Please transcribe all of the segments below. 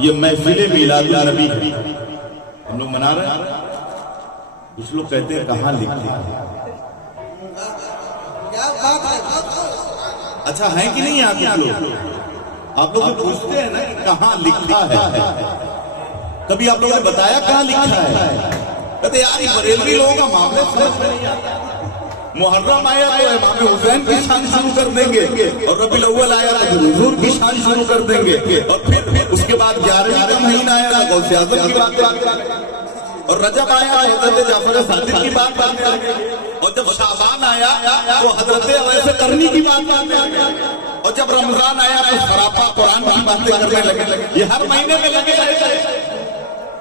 یہ محفل میلاد النبی ہے، ہم لوگ منا رہے ہیں. کچھ لوگ کہتے ہیں کہاں لکھا ہے. اچھا ہے کہ نہیں آپ لوگ؟ آپ لوگ پوچھتے ہیں نا کہ کہاں لکھا ہے. کبھی آپ لوگوں نے بتایا کہاں لکھا ہے؟ کہتے یار یہ بریلوی لوگوں کا معاملہ سمجھ میں نہیں آتا. محرم آیا تو امام حسین کی شان شروع کر دیں گے، اور ربیع الاول آیا تو حضور کی شان شروع کر دیں گے، اور پھر اس کے بعد 11ویں کا مہینہ آیا تو غوث اعظم کی بات کریں گے، اور رجب آیا تو حضرت جعفر صادق کی بات کریں گے، اور جب شعبان آیا تو حضرت اویس قرنی کی بات کریں گے، اور جب رمضان آیا تو سراپا قرآن کی باتیں کرنے لگے. یہ ہر مہینے میں لگے رہے.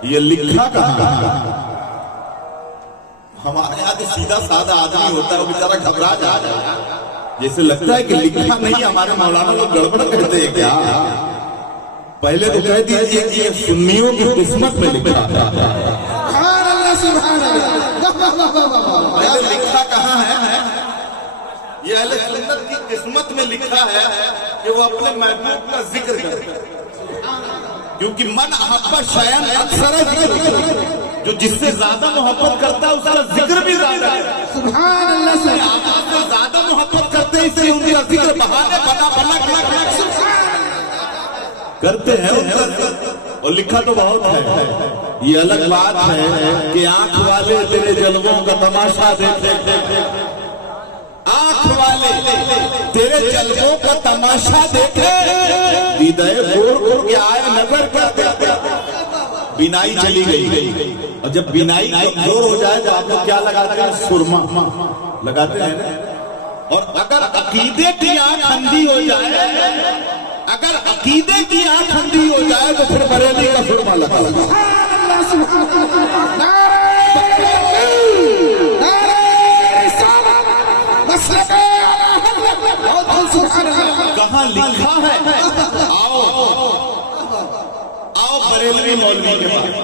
یہ لکھا کہاں؟ ہمارے یہاں تو سیدھا سادہ آدمی ہوتا ہے وہ بیچارہ گھبرا جاتا ہے، جیسے لگتا ہے کہ لکھا نہیں. ہمارے مولانا لوگ گڑبڑ کہتے ہیں کیا؟ پہلے تو کہہ دیجیے کہ یہ سنیوں کی قسمت میں لکھا ہے. پہلے لکھا کہاں ہے؟ یہ اہل سنت کی قسمت میں لکھا ہے کہ وہ اپنے محبوب کا ذکر کرے، کیونکہ من احب شیئا اکثر ذکر، جو جس سے زیادہ محبت کرتا ہے اس کا ذکر بھی زیادہ ہے. سبحان اللہ. سے آپ سے زیادہ محبت کرتے ہیں اس لیے ان کا ذکر بہانے بنا کرتے ہیں. اور لکھا تو بہت ہے. یہ الگ بات ہے کہ آنکھ والے تیرے جلووں کا تماشا دیکھے، آنکھ والے تیرے جلووں کا تماشا دیکھے، دیدہ گور کے آئے نظر کرتے. بینائی چلی گئی، اور جب بینائی کمزور ہو جائے تو آپ لوگ کیا لگاتے ہیں؟ سرما لگاتے ہیں. اور اگر عقیدے کی آنکھ اندھی ہو جائے، اگر عقیدے کی آنکھ اندھی ہو جائے تو پھر بریلی کا سرما لگا. کہاں لکھا ہے؟ آؤ بریلوی مولوی کے بعد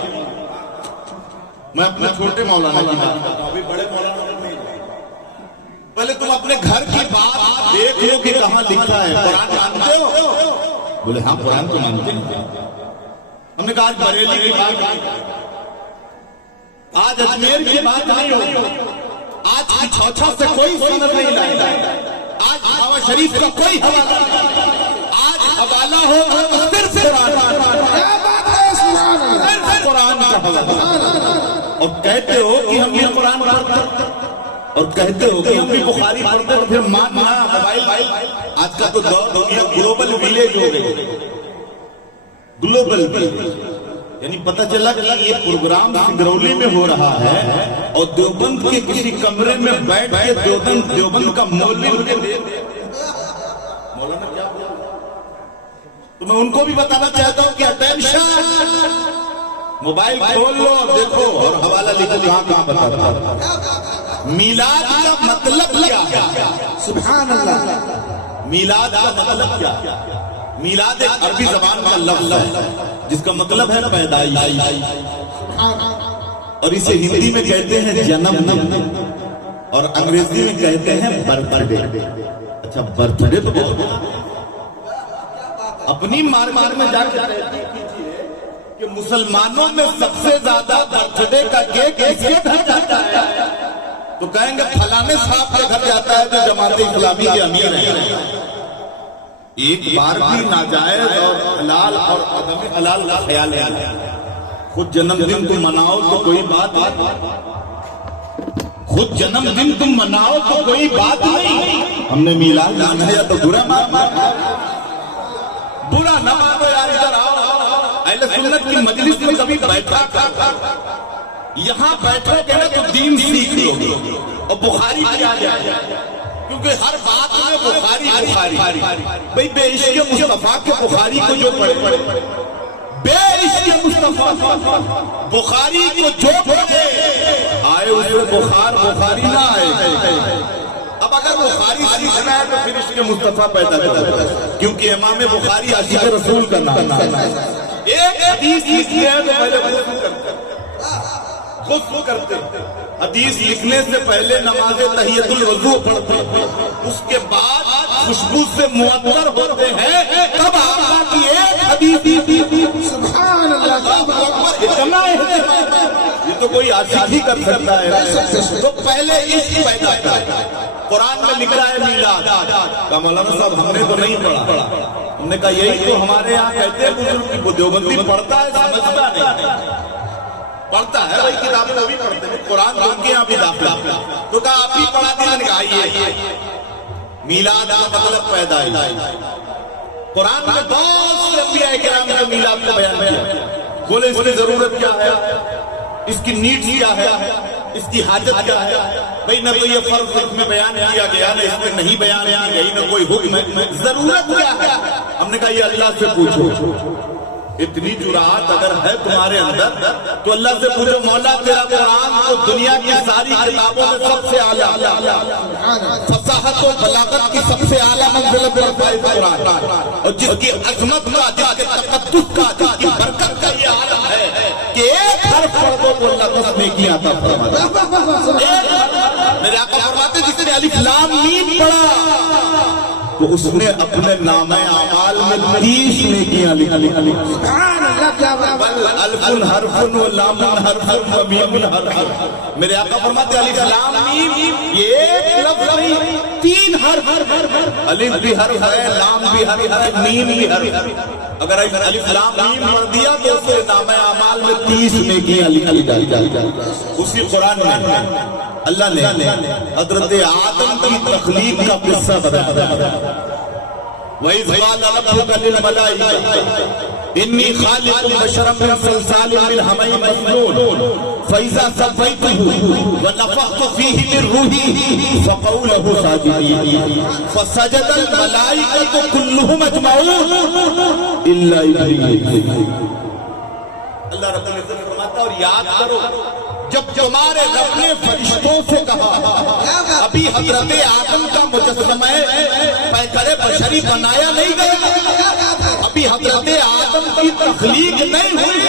میں اپنے چھوٹے مولانا کی بات کرتا ہوں، ابھی بڑے مولانا نہیں. پہلے تم اپنے گھر کی بات دیکھ لو کہ کہاں لکھا ہے. قرآن مانتے ہو؟ بولے ہاں قرآن تو مانتے ہیں. ہم نے کہا آج بریلی کی بات، آج اجمیر کی بات نہیں ہو، آج چھوچھا سے کوئی سند نہیں لائے، آج بابا شریف کا کوئی حوالہ نہیں، آج حوالہ ہو صرف قرآن کا حوالہ. اور کہتے ہو کہ ہم یہ قرآن پڑھتے ہیں، اور کہتے ہو کہ ہم بھی بخاری پڑھتے ہیں، پھر ماننا موبائل. آج کا تو دور دنیا گلوبل ویلیج ہو گئی. گلوبل ویلیج یعنی پتہ چلا کہ یہ پروگرام سنگرولی میں ہو رہا ہے، اور دیوبند کے کسی کمرے میں بیٹھ کے دیوبند کا مولوی مولانا کیا بولا. تو میں ان کو بھی بتانا چاہتا ہوں کہ اٹینشن، موبائل کھول لو اور دیکھو اور حوالہ لکھو کہاں بتاتا. میلاد کا مطلب کیا؟ سبحان اللہ. میلاد کا مطلب کیا؟ میلاد ایک عربی زبان کا لفظ ہے جس کا مطلب ہے پیدائش، اور اسے ہندی میں کہتے ہیں جنم، اور انگریزی میں کہتے ہیں برتھ ڈے. اچھا برتھ ڈے تو بہت اپنی مارکیٹ میں جا کے کیجئے کہ مسلمانوں میں سب سے زیادہ برتھ ڈے کا کیک کس کے گھر جاتا ہے تو کہیں گے فلانے صاحب کے گھر جاتا ہے جو جماعت اسلامی کے امیر ہیں. ایک بار بھی ناجائز اور حلال اور عدم حلال کا خیال نہیں. خود جنم دن تم مناؤ تو کوئی بات نہیں، خود جنم دن تم مناؤ تو کوئی بات نہیں. ہم نے میلاد منایا تو برا نہ مانو یار. ادھر آؤ، اہل سنت کی مجلس میں کبھی بیٹھا یہاں بیٹھو گے نا تو دین سیکھ لو گے، اور بخاری بھی آ جائے، کیونکہ ہر بات میں بخاری. بھئی بے عشق مصطفیٰ کے بخاری کو جو پڑھے، بے عشق مصطفیٰ بخاری کو جو پڑھے آئے اس میں بخاری نہ آئے. اب اگر بخاری سیکھنا ہے تو پھر عشق مصطفیٰ پیدا کرتا ہے، کیونکہ امام بخاری عاشق رسول کا نام ہے. ایک حدیث لکھتے ہیں تو پہلے غسل کرتے ہیں، حدیث لکھنے سے پہلے نماز تحیۃ الوضو پڑھتے ہیں، اس کے بعد خوشبو سے معطر ہوتے ہیں، تب آقا کی ایک حدیث تو کوئی عاشق ہی کر سکتا ہے. تو پہلے عشق پیدا کر. قرآن میں لکھا ہے میلاد. کہا مولانا صاحب ہم نے تو نہیں پڑھا. ہم نے کہا یہی تو ہمارے یہاں کہتے ہیں بزرگ کی دیوبندی پڑھتا ہے سمجھتا نہیں. پڑھتا ہے وہی کتابیں وہ بھی پڑھتے ہیں. قرآن ان کے یہاں بھی داخلہ. تو کہا آپ ہی پڑھا دیا. نے کہا آئیے. میلاد کا مطلب پیدائش. قرآن میں بہت سے انبیاء کرام نے میلاد کا بیان کیا. بولے اس کی ضرورت کیا ہے, اس کی نیڈ کیا ہے, اس کی حاجت کیا ہے. بھئی نہ تو یہ فرض میں بیان کیا گیا, نہ اس میں نہیں بیان کیا گئی, نہ کوئی حکم ہے. ضرورت کیا ہے؟ ہم نے کہا یہ اللہ سے پوچھو. اتنی جرات اگر ہے تمہارے اندر تو اللہ سے پوچھو مولا تیرا قرآن تو دنیا کی ساری کتابوں میں سب سے اعلیٰ فصاحت و بلاغت کی سب سے اعلیٰ منزلت پر فائز قرآن, اور جس کی عظمت کا, جس کے تقدس کا, جس کی برکت کا یہ عالم ہے کہ ایک حرف پڑھ دو تو اللہ 10 نیکی عطا فرماتا ہے. میرے آقا فرماتے جس نے الف لام میم پڑھا تو اس نے اپنے نامہ اعمال میں 30 نیکیاں لکھی. بل الف حرف و لام حرف و میم حرف. میرے آقا فرماتے الف لام میم یہ ایک لفظ نہیں, 3 حرف. الف بھی حرف ہے, لام بھی حرف ہے, میم بھی حرف. اگر الف لام میم پڑھ دیا تو اس کے نامہ اعمال میں 30 نیکیاں لکھی جائیں. اسی قرآن میں اللہ نے حضرت آدم کی تخلیق کا قصہ بتایا. وَإِذْ قَالَ رَبُّكَ لِلْمَلَائِكَةِ إِنِّي خَالِقٌ بَشَرًا مِّن صَلْصَالٍ مِّنْ حَمَإٍ مَّسْنُونٍ فَإِذَا سَوَّيْتُهُ وَنَفَخْتُ فِيهِ مِن رُّوحِي فَقَعُوا لَهُ سَاجِدِينَ فَسَجَدَ الْمَلَائِكَةُ كُلُّهُمْ أَجْمَعُونَ إِلَّا إِبْلِيسَ. اللہ رب العزت فرماتا اور یاد کرو جب تمہارے رب نے فرشتوں سے کہا ابھی حضرت آدم کا مجسمہ پیکر بشری بنایا نہیں گیا, ابھی حضرت آدم کی تخلیق نہیں ہوئی,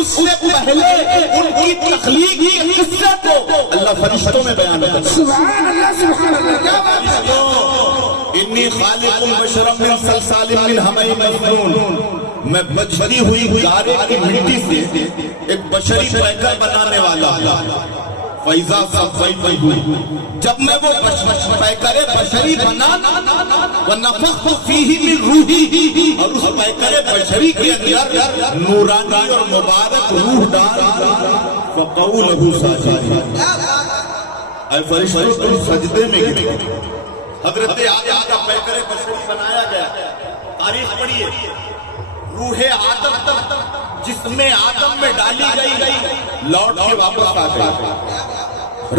اس سے پہلے ان کی تخلیق کی قصے کو اللہ فرشتوں میں بیان کرتا. سبحان اللہ سبحان اللہ. انی خالق بشرا من صلصال من حمأ مسنون, میں بچھڑی ہوئی گارے کی مٹی سے ایک بشری پیکر بنانے والا ہوں. فیضا صفیتہ, جب میں وہ پیکر بشری بنا ونفخت فیہ من روحی, اور اس پیکر بشری کے اندر نورانی اور مبارک روح ڈال فقعوا لہ ساجدین. اے فرشتوں تم سجدے میں گرو. حضرت آدم کا پیکر بشری بنایا گیا. تاریخ پڑھیے. روح آدم جس میں آدم میں ڈالی گئی لوٹ کے واپس آ گئی.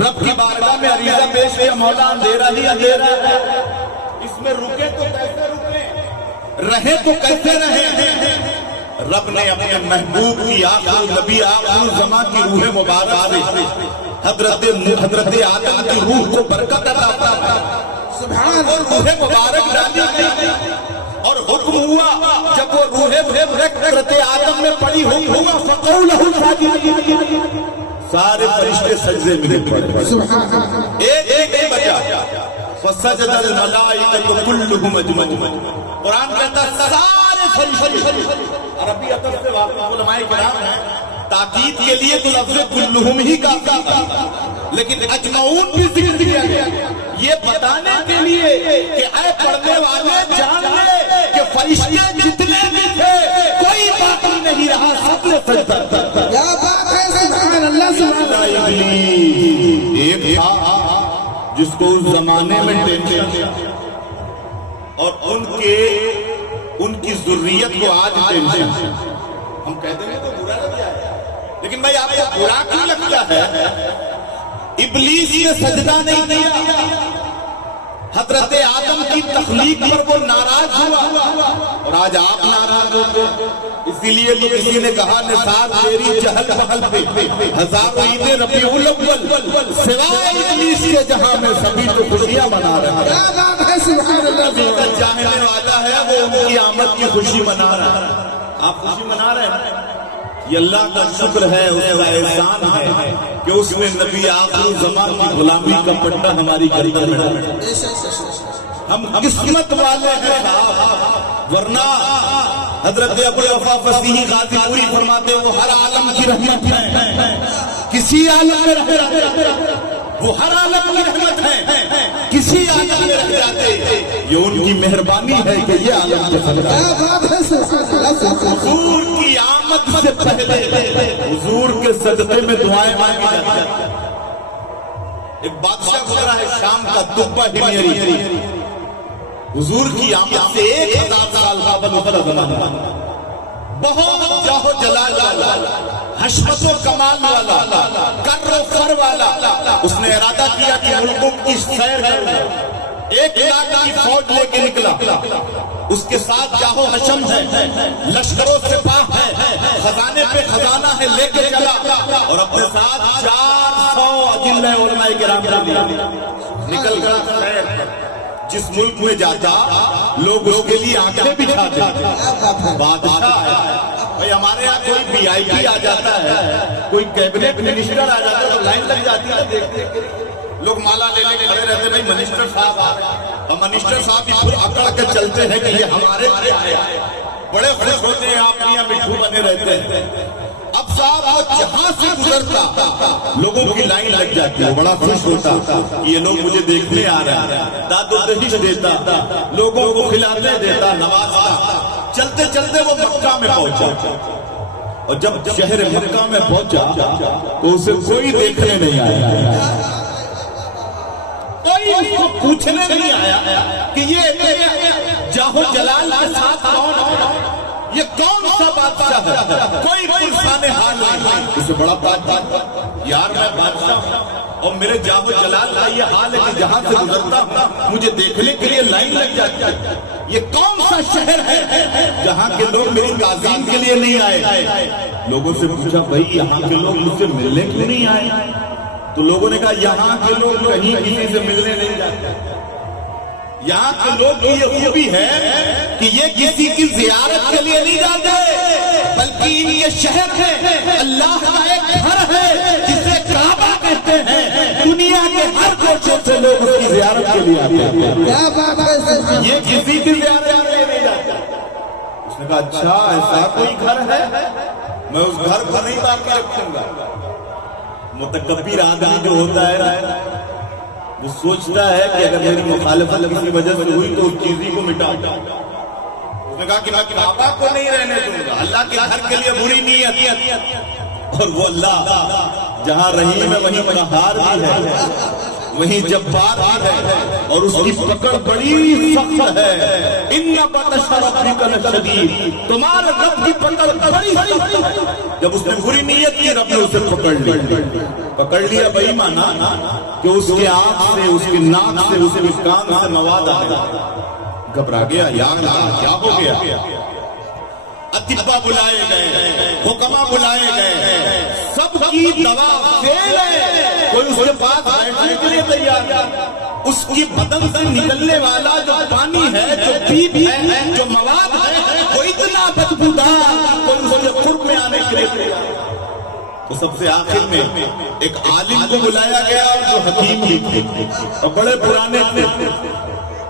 رب کی بارگاہ میں عریضہ پیش کیا مولا اندھیرا ہی اندھیرا ہے, اس میں رکے تو کیسے رکے, رہے تو کیسے رہے. رب نے اپنے محبوب کی آخر نبی آخر زمان کی روح مبارک سے حضرت آدم کی روح کو برکت عطا فرمائی. اور روح مبارک ڈالی گئی اور حکم ہوا جب وہ روح حضرت آدم میں پڑی ہوئی ہوا فقعوا لہ ساجدین, سارے فرشتے سجدے میں گر پڑے. ایک نہیں بچا. فسجد الملائکۃ کلھم اجمعون. قرآن کہتا ہے سارے فرشتے. عربی ادب سے واقف علماء کرام ہیں, تاکید کے لیے تو لفظ کلھم ہی کافی تھا, لیکن اجمعون بھی ذکر کیا گیا یہ بتانے کے لیے کہ اے پڑھنے والے جان لے کہ فرشتے جتنے بھی تھے کوئی باقی نہیں رہا, سب نے سجدہ کیا. کیا بات ہے, سبحان اللہ سبحان اللہ. ایک تھا جس کو اس زمانے میں ٹینشن تھا اور ان کی ذریت کو آج ٹینشن. ہم کہتے ہیں تو برا لگتا ہے, لیکن بھائی آپ کو برا کیوں لگتا ہے؟ ابلیس نے سجدہ نہیں کیا, حضرت آدم کی تخلیق پر وہ ناراض ہوا, اور آج آپ ناراض ہوتے. اسی لیے تو کسی نے کہا نثار تیری چہل پہل پہ ہزاروں عید ربیع الاول سوائے ابلیس کے جہاں میں سبھی تو خوشیاں منا رہے ہیں. سبحان اللہ. چاہنے والا ہے وہ ان کی آمد کی خوشی منا رہا ہے. آپ خوشی منا رہے ہیں, یہ اللہ کا شکر ہے, اس کا احسان ہے کہ اس نے نبی آخر زمان کی غلامی کا پٹا ہماری گھڑی میں ڈالا. ہم قسمت والے ہیں صاحب, ورنہ حضرت ابو الوفا فصیح غازی پوری فرماتے وہ ہر عالم کی رحمت ہے کسی عالم میں رہ جاتے، وہ ہر عالم کی رحمت ہے، کسی عالم میں رہ جاتے، یہ ان کی مہربانی ہے کہ یہ عالم کے حضور کی آمد سے پہلے حضور کے صدقے میں دعائیں مانگی جاتی ہیں۔ ایک بادشاہ گزرا ہے شام کا، تبا ہمیری، حضور کی آمد سے 1000 سال قبل زمانہ، بہت جاہو جلال والا، حشمت و کمال والا، کر و فر والا، اس نے ارادہ کیا کہ ملکوں کی سیر کرے، 1 لاکھ کی فوج لے کے نکلا، اس کے ساتھ جاہو حشم ہے، لشکروں سے پاک ہے، خزانے پہ خزانہ ہے، لے کے چلا، اور اپنے ساتھ 400 اجلہ علماء کرام نکل گیا سیر۔ جس ملک میں جاتا لوگ اس کے لیے آنکھیں بچھاتے، بادشاہ ہے بھائی، ہمارے یہاں کوئی بی آئی پی آ جاتا ہے، کوئی کیبنٹ منسٹر آ جاتا ہے تو لائن لگ جاتی ہے، دیکھتے لوگ مالا لے لے کے کھڑے رہتے، بھائی منسٹر صاحب آ رہے ہیں، اور منسٹر صاحب بھی پھر اکڑ کے چلتے ہیں کہ یہ ہمارے بڑے خوش ہوتے ہیں، آپ یہاں مٹھو بنے رہتے ہیں۔ اب صاحب وہ جہاں سے گزرتا لوگوں کی لائن لگ جاتی ہے، بڑا خوش ہوتا یہ لوگ مجھے دیکھنے آ رہے ہیں، داد و دہیش دیتا، لوگوں کو کھلاتے دیتا، نوازتا۔ چلتے چلتے وہ مکہ میں پہنچا، اور جب شہر مکہ میں پہنچا تو اسے کوئی دیکھنے نہیں آیا، کوئی اس کو پوچھنے نہیں آیا کہ یہ جاہو جلال کے ساتھ کون ہے، یہ کون سا بادشاہ ہے، کوئی پرسان حال نہیں۔ اسے بڑا بات، یار میں بادشاہ ہوں اور میرے جاہو جلال کا یہ حال ہے کہ جہاں سے گزرتا ہوں مجھے دیکھنے کے لیے لائن لگ جاتی ہے، یہ کون سا شہر ہے جہاں کے لوگ میری تعظیم کے لیے نہیں آئے۔ لوگوں سے پوچھا بھائی یہاں کے لوگ مجھ سے ملنے کیوں نہیں آئے؟ تو لوگوں نے کہا یہاں کے لوگ کہیں کسی سے ملنے نہیں جاتے، یہاں کے لوگ کی یہ خوبی ہے کہ یہ کسی کی زیارت کے لیے نہیں جاتے، بلکہ ان کے شہر ہے، اللہ کا ایک گھر ہے جسے کعبہ کہتے ہیں، دنیا کے ہر کونے سے لوگ اس کی زیارت کے لیے آتے ہیں، یہ کسی کی زیارت کے لیے نہیں جاتے۔ اس نے کہا اچھا ایسا کوئی گھر ہے، میں اس گھر کو نہیں باقی رکھوں گا۔ متکبر آدمی جو ہوتا ہے وہ سوچتا ہے کہ اگر میری مخالفت کسی وجہ سے ہوئی تو اس چیزی کو مٹا۔ اس نے کہا کہ میں کعبہ کو نہیں رہنے دوں گا، اللہ کے گھر کے لیے بری نیت، اور وہ اللہ جہاں رحیم ہے وہیں قہار بھی ہے، وہیں جبار بھی ہے، اور اس کی پکڑ بڑی سخت ہے۔ ان بطش ربک لشدید، تمہارے رب کی پکڑ بڑی سخت ہے۔ جب اس نے بری نیت کی رب نے اسے پکڑ لیا بھائی مانا کہ اس کے آنکھ سے، اس کے ناک سے، اس کے کان سے مواد آیا، گھبرا گیا، یا اللہ کیا ہو گیا؟ اطباء بلائے گئے، حکما بلائے گئے، سب کی دوا فیل ہے، کوئی اس کے پاس بیٹھنے کے لیے تیار نہیں۔ اس کی بدن سے نکلنے والا جو پانی ہے، جو پیپ ہے، جو مواد ہے، وہ اتنا بدبودار، کوئی اس کے قرب میں آنے کے لیے تیار نہیں۔ تو سب سے آخر میں ایک عالم کو بلایا گیا جو حکیم بھی تھے اور بڑے پرانے تھے،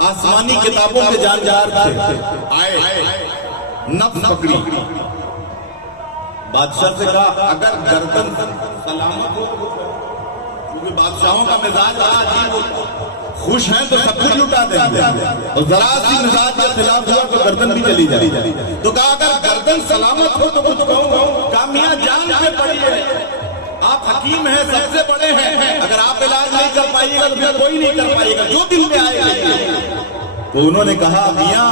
آسمانی کتابوں کے جانکار تھے۔ آئے نفس پکڑی، بادشاہ سے کہا اگر گردن سلامت ہو، کیونکہ بادشاہوں کا مزاج عجیب ہوتا ہے، خوش ہیں تو سب کچھ لٹا دیں گے، اور ذرا سی مزاج کے خلاف ہوا تو گردن بھی چلی جائے۔ تو کہا اگر گردن سلامت ہو تو کچھ کہوں، کامیاں جان پہ پڑی ہے، آپ حکیم ہیں، سب سے بڑے ہیں، اگر آپ علاج نہیں کر پائیے گا تو پھر کوئی نہیں کر پائے گا، جو دل میں آئے گا۔ تو انہوں نے کہا میاں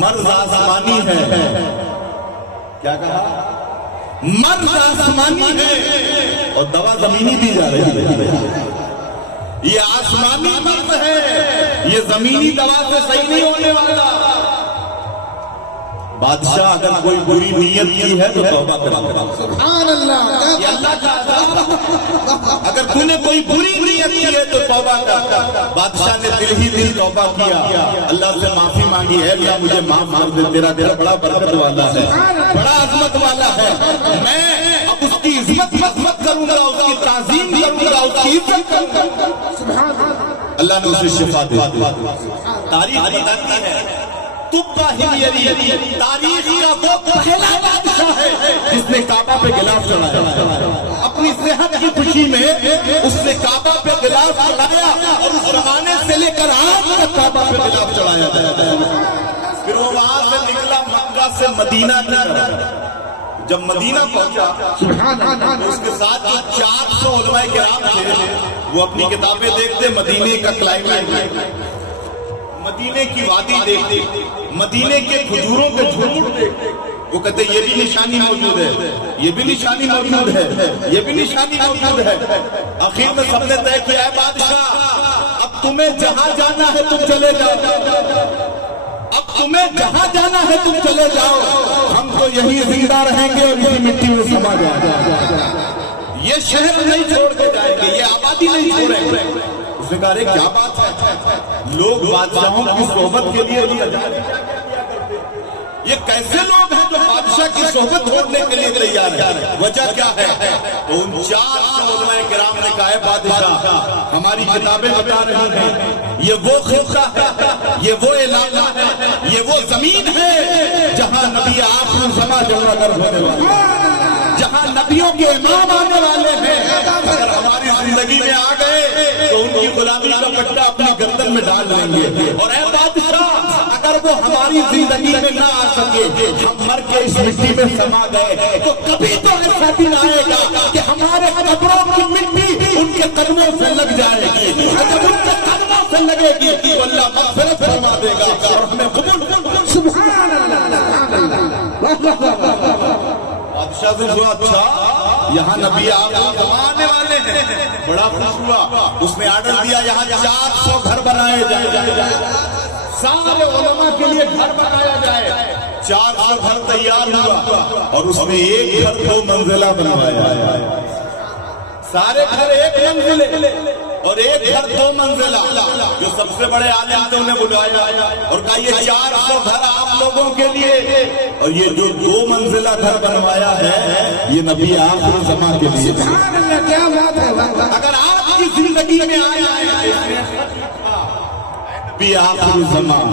مرض آسمانی ہے۔ کیا کہا؟ مرض آسمانی ہے اور دوا زمینی دی جا رہی ہے۔ یہ آسمانی مرض ہے، یہ زمینی دوا سے صحیح نہیں ہونے والا۔ بادشاہ اگر کوئی بری نیت کی ہے تو توبہ کرے، سبحان اللہ، یہ اللہ کا عذاب۔ اگر تو نے کوئی بری نیت کی ہے تو توبہ کر۔ بادشاہ نے دل ہی دل توبہ کیا، اللہ سے معافی مانگی، ہے اللہ مجھے معاف کر دے، تیرا دل بڑا برکت والا ہے، بڑا عظمت والا ہے، میں اب اس کی عظمت کروں گا، اس کی تعظیم کروں گا، اس کی عزت کروں گا۔ اللہ نے اسے شفا دے دی۔ تاریخ بتاتی ہے تبا ہمیری تاریخ کا وہ پہلا بادشاہ ہے جس نے کعبہ پہ غلاف چڑھایا، اپنے خوشی میں اس نے کعبہ پہ غلاف چڑھایا اور اس زمانے سے لے کر آج تک کعبہ پہ غلاف چڑھایا جاتا ہے۔ پھر وہ وہاں سے نکلا مکہ سے مدینہ کی طرف۔ جب مدینہ پہنچا تو اس کے ساتھ جو 400 علماء کرام تھے وہ اپنی کتابیں دیکھتے، مدینے کا کلائمیٹ، مدینے کی وادی دیکھتے، مدینے کے کھجوروں کے جھوٹ دیکھتے، وہ کہتے یہ بھی نشانی موجود ہے، یہ بھی نشانی موجود ہے، یہ بھی نشانی موجود ہے۔ آخر میں سب نے طے کیا ہے بادشاہ اب تمہیں جہاں جانا ہے تم چلے جاؤ، اب تمہیں جہاں جانا ہے تم چلے جاؤ، ہم تو یہی زندہ رہیں گے اور اسی مٹی میں سما جائیں گے، یہ شہر نہیں چھوڑ کے جائیں گے، یہ آبادی نہیں چھوڑیں گے۔ اس نے کہا ارے کیا بات ہے، لوگ بادشاہوں کی صحبت کے لیے بھی تیار ہیں، یہ کیسے لوگ ہیں جو بادشاہ کی صحبت چھوڑنے کے لیے تیار ہیں؟ وجہ کیا ہے؟ تو ان 400 علماء کرام نے کہا ہے بادشاہ ہماری کتابیں بتا رہی ہیں یہ وہ خطہ ہے، یہ وہ علاقہ ہے، یہ وہ زمین ہے جہاں نبی آخر زماں جلوہ گر ہونے والے ہیں، جہاں نبیوں کے امام آنے والے ہیں۔ اگر ہماری زندگی میں آ گئے تو ان کی غلامی کا پٹا اپنی گردن میں ڈال لیں گے، اور اے بادشاہ اگر وہ ہماری زندگی میں نہ آ سکے، ہم مر کے اس مٹی میں سما گئے تو کبھی تو ایسا دن آئے گا کہ ہمارے قبروں کی مٹی ان کے قدموں سے لگ جائے گی، اگر ان کے قدموں سے لگے گی تو اللہ مغفرت فرما دے گا اور ہمیں قبول۔ سبحان اللہ۔ بادشاہ سے ہوا اچھا یہاں نبی آخر آنے والے ہیں، بڑا خوش ہوا، اس نے آرڈر دیا یہاں 400 گھر بنائے جائیں، سارے علماء کے لیے گھر بنایا جائے۔ 400 گھر تیار ہوا اور اس میں ایک گھر 2 منزلہ بنوایا، سارے گھر 1 منزلے اور ایک گھر 2 منزلہ۔ جو سب سے بڑے عالم تھے انہیں بلوایا اور کہا یہ 400 گھر آپ لوگوں کے لیے، اور یہ جو 2 منزلہ گھر بنوایا ہے یہ نبی آخر زمان کے لیے۔ کیا بات ہے، اگر آپ کی زندگی میں آیا ہے نبی آخر زمان،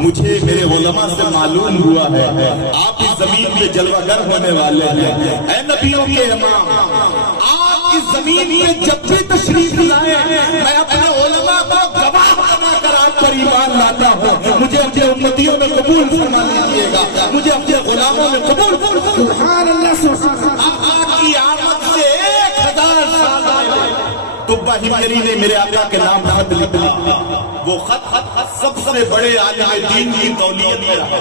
مجھے میرے علماء سے معلوم ہوا ہے آپ اس زمین پہ جلوہ گر ہونے والے ہیں، اے نبیوں کے امام آپ اس زمین پہ جب بھی تشریف لائیں میں اپنے علماء کو گواہ بنا کر آپ پر ایمان لاتا ہوں، مجھے اپنے امتیوں میں قبول فرما لیجیے گا، مجھے اپنے غلاموں میں قبول فرما۔ سبحان اللہ۔ آقا کی آمد سے 1000 سال آئے تبا ہمری نے میرے آقا کے نام خط لکھا، وہ خط سب سے بڑے عالم دین کی تولیت میں رہا،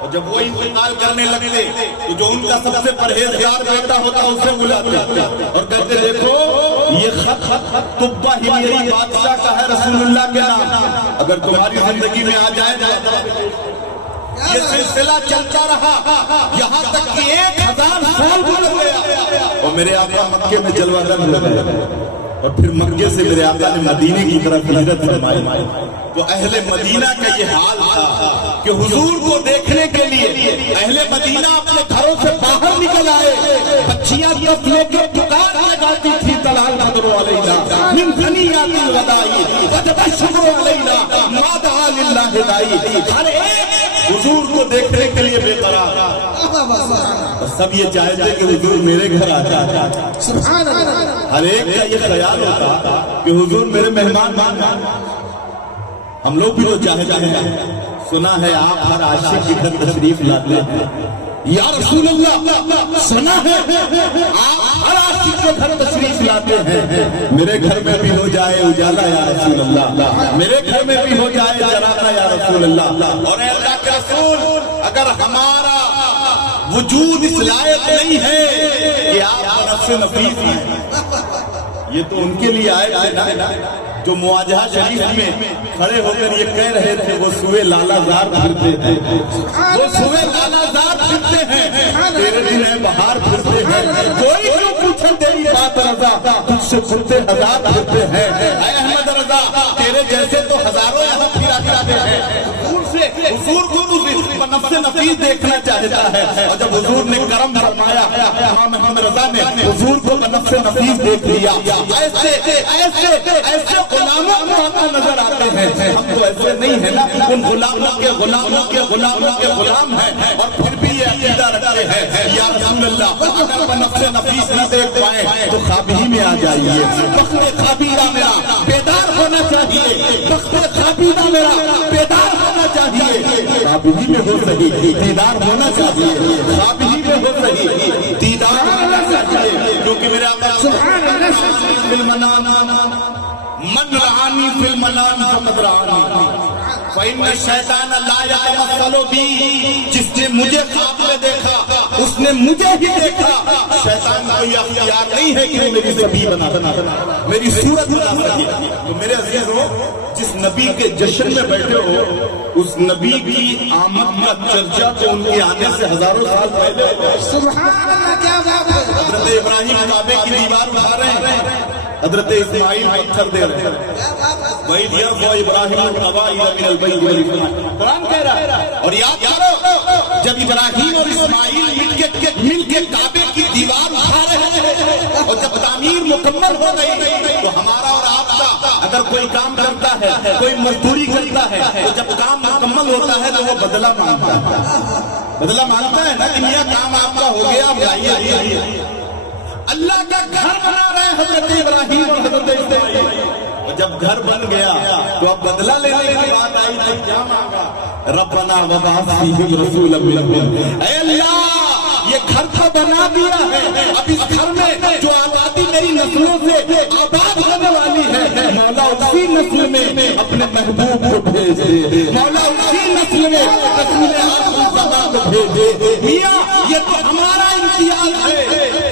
اور جب وہ انتقال کرنے لگتے تو جو ان کا سب سے پرہیزگار بیٹا ہوتا اسے بلاتے اور کہتے دیکھو یہ خط تبا ہمری بادشاہ کا ہے رسول اللہ کے نام، اگر تمہاری زندگی میں آ جائے تو یہ سلسلہ چلتا رہا یہاں تک کہ 1000 سال گزر گیا اور میرے آقا مکے میں جلوہ گر ہو گئے، اور پھر مکے سے میرے آقا نے مدینے کی طرف ہجرت فرمائی۔ تو اہل مدینہ کا یہ حال تھا کہ حضور کو دیکھنے کے لیے اہل مدینہ اپنے گھروں سے باہر نکل آئے، بچیاں کف لے کے پکار لگاتی تھی تلال بدر علینا من ثنیات الوداع وجب الشکر علینا ما دعا للہ داعی، ہر ایک حضور کو دیکھنے کے لیے بے قرار، سب یہ چاہتے کہ حضور میرے گھر آ جائے، سبحان اللہ۔ ہر ایک کا یہ خیال ہوتا کہ حضور میرے مہمان مان، ہم لوگ بھی تو چاہتے ہیں، سنا ہے آپ ہر عاشق کی گھر تشریف لاتے ہیں، یا رسول اللہ سنا ہے آپ ہر عاشق کے گھر تشریف لاتے ہیں، میرے گھر میں بھی ہو جائے اجالا یا رسول اللہ، میرے گھر میں بھی ہو جائے چراغا یا رسول اللہ۔ اور اے اللہ کے رسول اگر ہمارا وجود اس لائق نہیں ہے کہ آپ نفس نفیس ہیں، یہ تو ان کے لیے آئے تھے نا جو مواجہہ شریف میں کھڑے ہو کر یہ کہہ رہے تھے وہ سوئے لالا زار پھرتے ہیں، وہ سوئے لالا زار پھرتے ہیں، تیرے دن ہے بہار پھرتے ہیں، کوئی جو پوچھے تیری بات رضا تجھ سے پھرتے 1000 پھرتے ہیں، اے احمد رضا تیرے جیسے تو ہزاروں یہاں پھرا کرتے ہیں۔ حضور کو تو نفس نفیس دیکھنا چاہتا ہے، اور جب حضور نے کرم فرمایا امام احمد رضا نے حضور کو نفس نفیس دیکھ لیا، ایسے ایسے ایسے غلاموں کو آتا نظر آتے ہیں، ہم تو ایسے نہیں ہیں نا، ان غلاموں کے غلاموں کے غلاموں کے غلام ہیں، اور پھر بھی یہ عقیدہ رکھتے ہیں یا رسول اللہ اگر وہ نفس نفیس نہ دیکھ پائے تو خواب ہی میں آ جائے۔ چاہیے، وقت خوابیدہ میرا بیدار ہونا چاہیے، وقت خوابیدہ میرا بیدار ہونا چاہیے، خواب ہی میں ہو سہی دیدار ہونا چاہیے، خواب ہی میں ہو سہی دیدار ہونا چاہیے، کیونکہ میرے آقا من رعانی فی المنام فقد رعانی فإن الشیطان لا یتمثل بی، جس نے مجھے خواب میں دیکھا اس نے مجھے ہی دیکھا، شیطان کو یہ اختیار نہیں ہے کہ وہ میری صبی بنا میری صورت بنا سکے۔ تو میرے عزیزو، جس نبی کے جشن میں بیٹھے ہو، اس نبی کی آمد کا چرچا تو ان کے آنے سے ہزاروں سال پہلے، سبحان اللہ، کیا بات ہے۔ حضرت ابراہیم کعبے کی دیوار اٹھا رہے ہیں، حضرت اسماعیل پتھر دے رہے ہیں، وَإِذْ يَرْفَعُ إِبْرَاهِيمُ الْقَوَاعِدَ مِنَ الْبَيْتِ وَالْإِسْمَاعِيلُ، قرآن کہہ رہا ہے۔ اور یاد کرو، جب ابراہیم اور اسماعیل مل کے کعبے کی دیوار اٹھا رہے ہیں، اور جب تعمیر مکمل ہو گئی تو ہمارا اور آپ کا اگر کوئی کام کرتا ہے، کوئی مزدوری کرتا ہے، تو جب کام مکمل ہوتا ہے تو وہ بدلہ مانگتا ہے، بدلہ مانگتا ہے نا کہ میاں کام آپ کا ہو گیا، اب جائیے۔ اللہ کا گھر بنا رہے حضرت ابراہیم اور حضرت اسماعیل، اور جب گھر بن گیا تو اب بدلہ لینے کی بات آئی تو کیا مانگا؟ ربنا وبعث فیہم رسولا منہم، اے اللہ یہ گھر تو بنا دیا ہے، اب اس گھر میں جو آبادی میری نسلوں سے آباد ہونے والی ہے، مولا اسی نسل میں اپنے محبوب کو بھیج دے، مولا اسی نسل میں رسول آخر زمان کو بھیج دے۔ میاں یہ تو ہمارا امتیاز ہے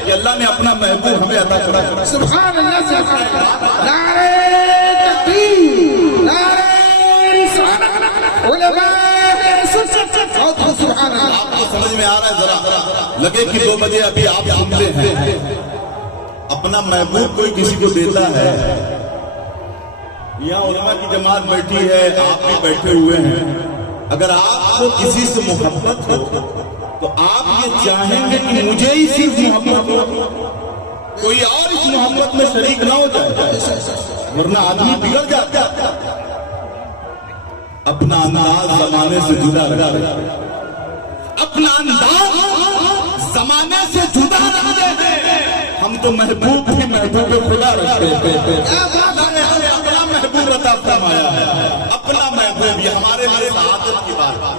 کہ اللہ نے اپنا محبوب ہمیں عطا کرا۔ سبحان اللہ، سبحان اللہ، نعرہ تکبیر، نعرہ رسالت، علماء سبحان اللہ۔ آپ کو سمجھ میں آ رہا ہے؟ ذرا لگے کہ 2 بجے ابھی آپ سنتے ہیں، اپنا محبوب کوئی کسی کو دیتا ہے، یہاں علماء کی جماعت بیٹھی ہے، آپ بھی بیٹھے ہوئے ہیں، اگر آپ کو کسی سے محبت ہو تو آپ یہ چاہیں گے کہ مجھے ہی صرف محبت ہو، کوئی اور اس محبت میں شریک نہ ہو جائے، ورنہ آدمی بگڑ جاتا ہے۔ اپنا انداز زمانے سے جدا رکھتے ہیں، اپنا انداز زمانے سے جدا رکھتے ہیں، ہم تو محبوب بھی محبوب خدا رکھتے ہیں، اپنا محبوب عطا فرمایا ہے، اپنا محبوب، یہ ہمارے لیے سعادت کی بات ہے۔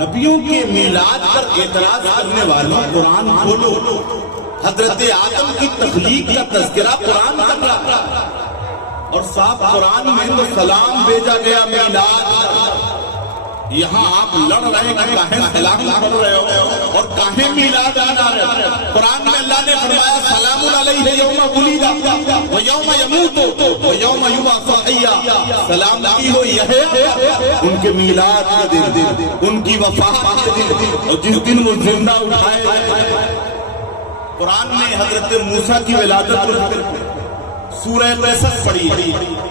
نبیوں کے میلاد پر اعتراض کرنے والوں قرآن کھولو، حضرت آدم کی تخلیق کا تذکرہ قرآن کر رہا ہے، اور صاف قرآن میں تو سلام بھیجا گیا میلاد، یہاں آپ لڑ رہے ہیں کہ کاہیں سلام پڑھ رہے ہو اور کاہیں میلاد منا رہے ہو۔ قرآن میں اللہ نے فرمایا سلام علیہ یوم ولد و یوم یموت و یوم یبعث حیا، سلام کی ہو یہ ان کے میلاد کے دن، ان کی وفات کے دن، اور جس دن وہ زندہ اٹھائے۔ قرآن میں حضرت موسیٰ کی ولادت کو سورہ قصص پڑھی،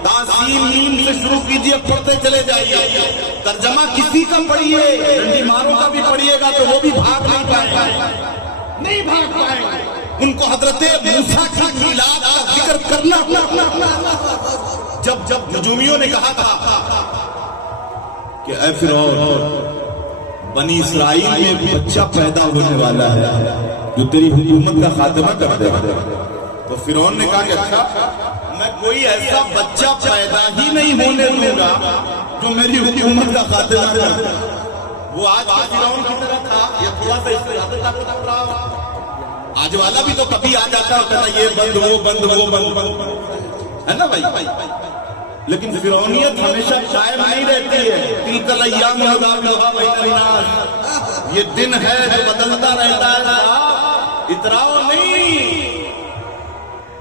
تاسین میم سے شروع کیجئے، پڑھتے چلے جائیے، ترجمہ کسی کا پڑھیے، ڈنڈی ماروں کا بھی پڑھیے گا تو وہ بھی بھاگ نہیں پائیں گے، نہیں بھاگ پائیں گے۔ ان کو حضرت موسیٰ کی میلاد کا ذکر کرنا، جب نجومیوں نے کہا تھا کہ اے فرعون، بنی اسرائیل میں بچہ پیدا ہونے والا ہے جو تیری حکومت کا خاتمہ کر دے گا، تو فرعون نے کہا کہ اچھا میں کوئی ایسا بچہ پیدا ہی نہیں ہونے دوں گا جو میری حکومت کا خاتمہ کر دے۔ وہ آج فرعون کی طرح تھا یا تھوڑا سا اس سے زیادہ طاقتور رہا؟ آج والا بھی تو کبھی آ جاتا اور کہتا یہ بند وہ بند وہ بند ہے نا بھائی، لیکن فرعونیت ہمیشہ قائم نہیں رہتی ہے۔ تلک الایام نداولها بین الناس، یہ دن ہے جو بدلتا رہتا ہے، اتراؤ نہیں،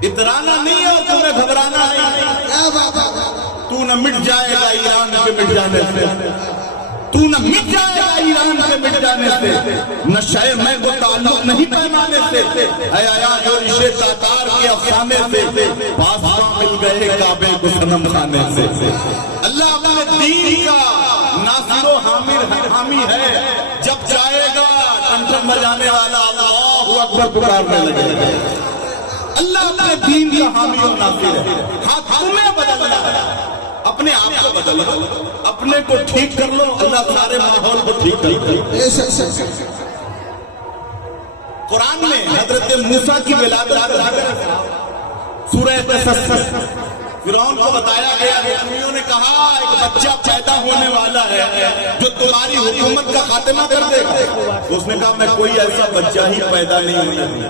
اترانا نہیں اور تمہیں گھبرانا نہیں، تو نہ مٹ جائے گا ایران کے مٹ جانے سے، تو نہ مٹ جائے گا ایران کے مٹ جانے سے، نشہ میں کو تعلق نہیں پیمانے سے، اے آیا جو رشے تاتار کے افسانے سے، پاس مل گئے کعبے کو صنم خانے سے۔ اللہ اپنے دین کا ناصر و حامی ہے، جب جائے گا ٹنٹن بجانے والا اللہ اکبر پکارنے لگے گا۔ اللہ اپنے دین کا حامی و ناصر ہے۔ ہاں تمہیں بدلنا ہے، اپنے آپ کو بدل لو، اپنے کو ٹھیک کر لو، اللہ سارے ماحول کو ٹھیک کر دے۔ قرآن میں حضرت موسیٰ کی ولادت سورہ قصص فرعون کو بتایا گیا، رومیوں نے کہا ایک بچہ پیدا ہونے والا ہے جو تمہاری حکومت کا خاتمہ کر دے گا۔ اس نے کہا میں کوئی ایسا بچہ ہی پیدا نہیں ہوئی،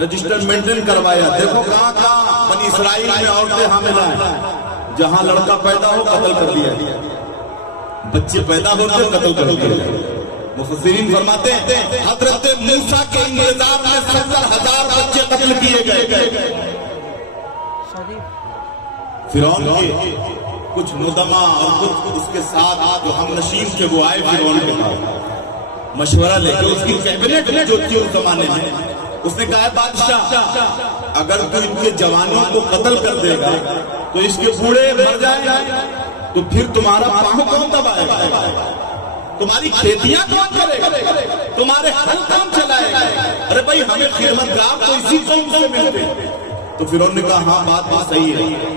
رجسٹر مینٹین کروایا۔ دیکھو کہاں کہاں بنی اسرائیل میں عورتیں حاملہ ہیں، جہاں لڑکا پیدا ہو قتل کر دیا، بچے پیدا ہوتے قتل کر دیا۔ مفسرین فرماتے ہیں حضرت موسیٰ کے انتظار میں 70,000 بچے قتل کیے گئے۔ فرعون کے کچھ ندما اور کچھ اس کے ساتھ جو ہم نشین کے وہ آئے فرعون کے پاس مشورہ لے کے، اس کی کیبنٹ جو تھی اس زمانے میں، اس نے کہا بادشاہ اگر تو ان کے جوانوں کو قتل کر دے گا تو اس کے بوڑھے مر جائیں گے تو پھر تمہارا پاؤں کون دبائے گا، تمہاری کھیتیاں کون کرے گا، تمہارے حل کام چلائے گا؟ ارے بھائی ہمیں خدمت گار تو اسی قوم سے ملتے۔ تو فرعون نے کہا ہاں بات صحیح ہے۔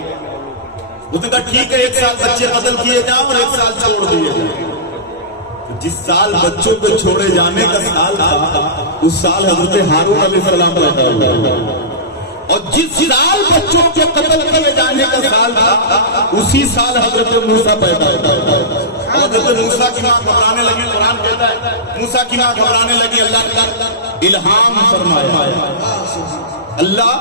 اس نے کہا ٹھیک ہے 1 سال بچے قتل کیے جاؤ اور 1 سال چھوڑ دیے جائیں۔ جس سال بچوں کو چھوڑے جانے کا سال تھا اس سال حضرت ہارون علیہ السلام پیدا ہوئے، اور جس سال بچوں کے قتل کیے جانے کا سال تھا اسی سال حضرت موسیٰ پیدا ہوئے۔ حضرت موسیٰ کی ماں گھبرانے لگی، قرآن کہتا ہے موسیٰ کی ماں گھبرانے لگی، اللہ نے الہام فرمایا اللہ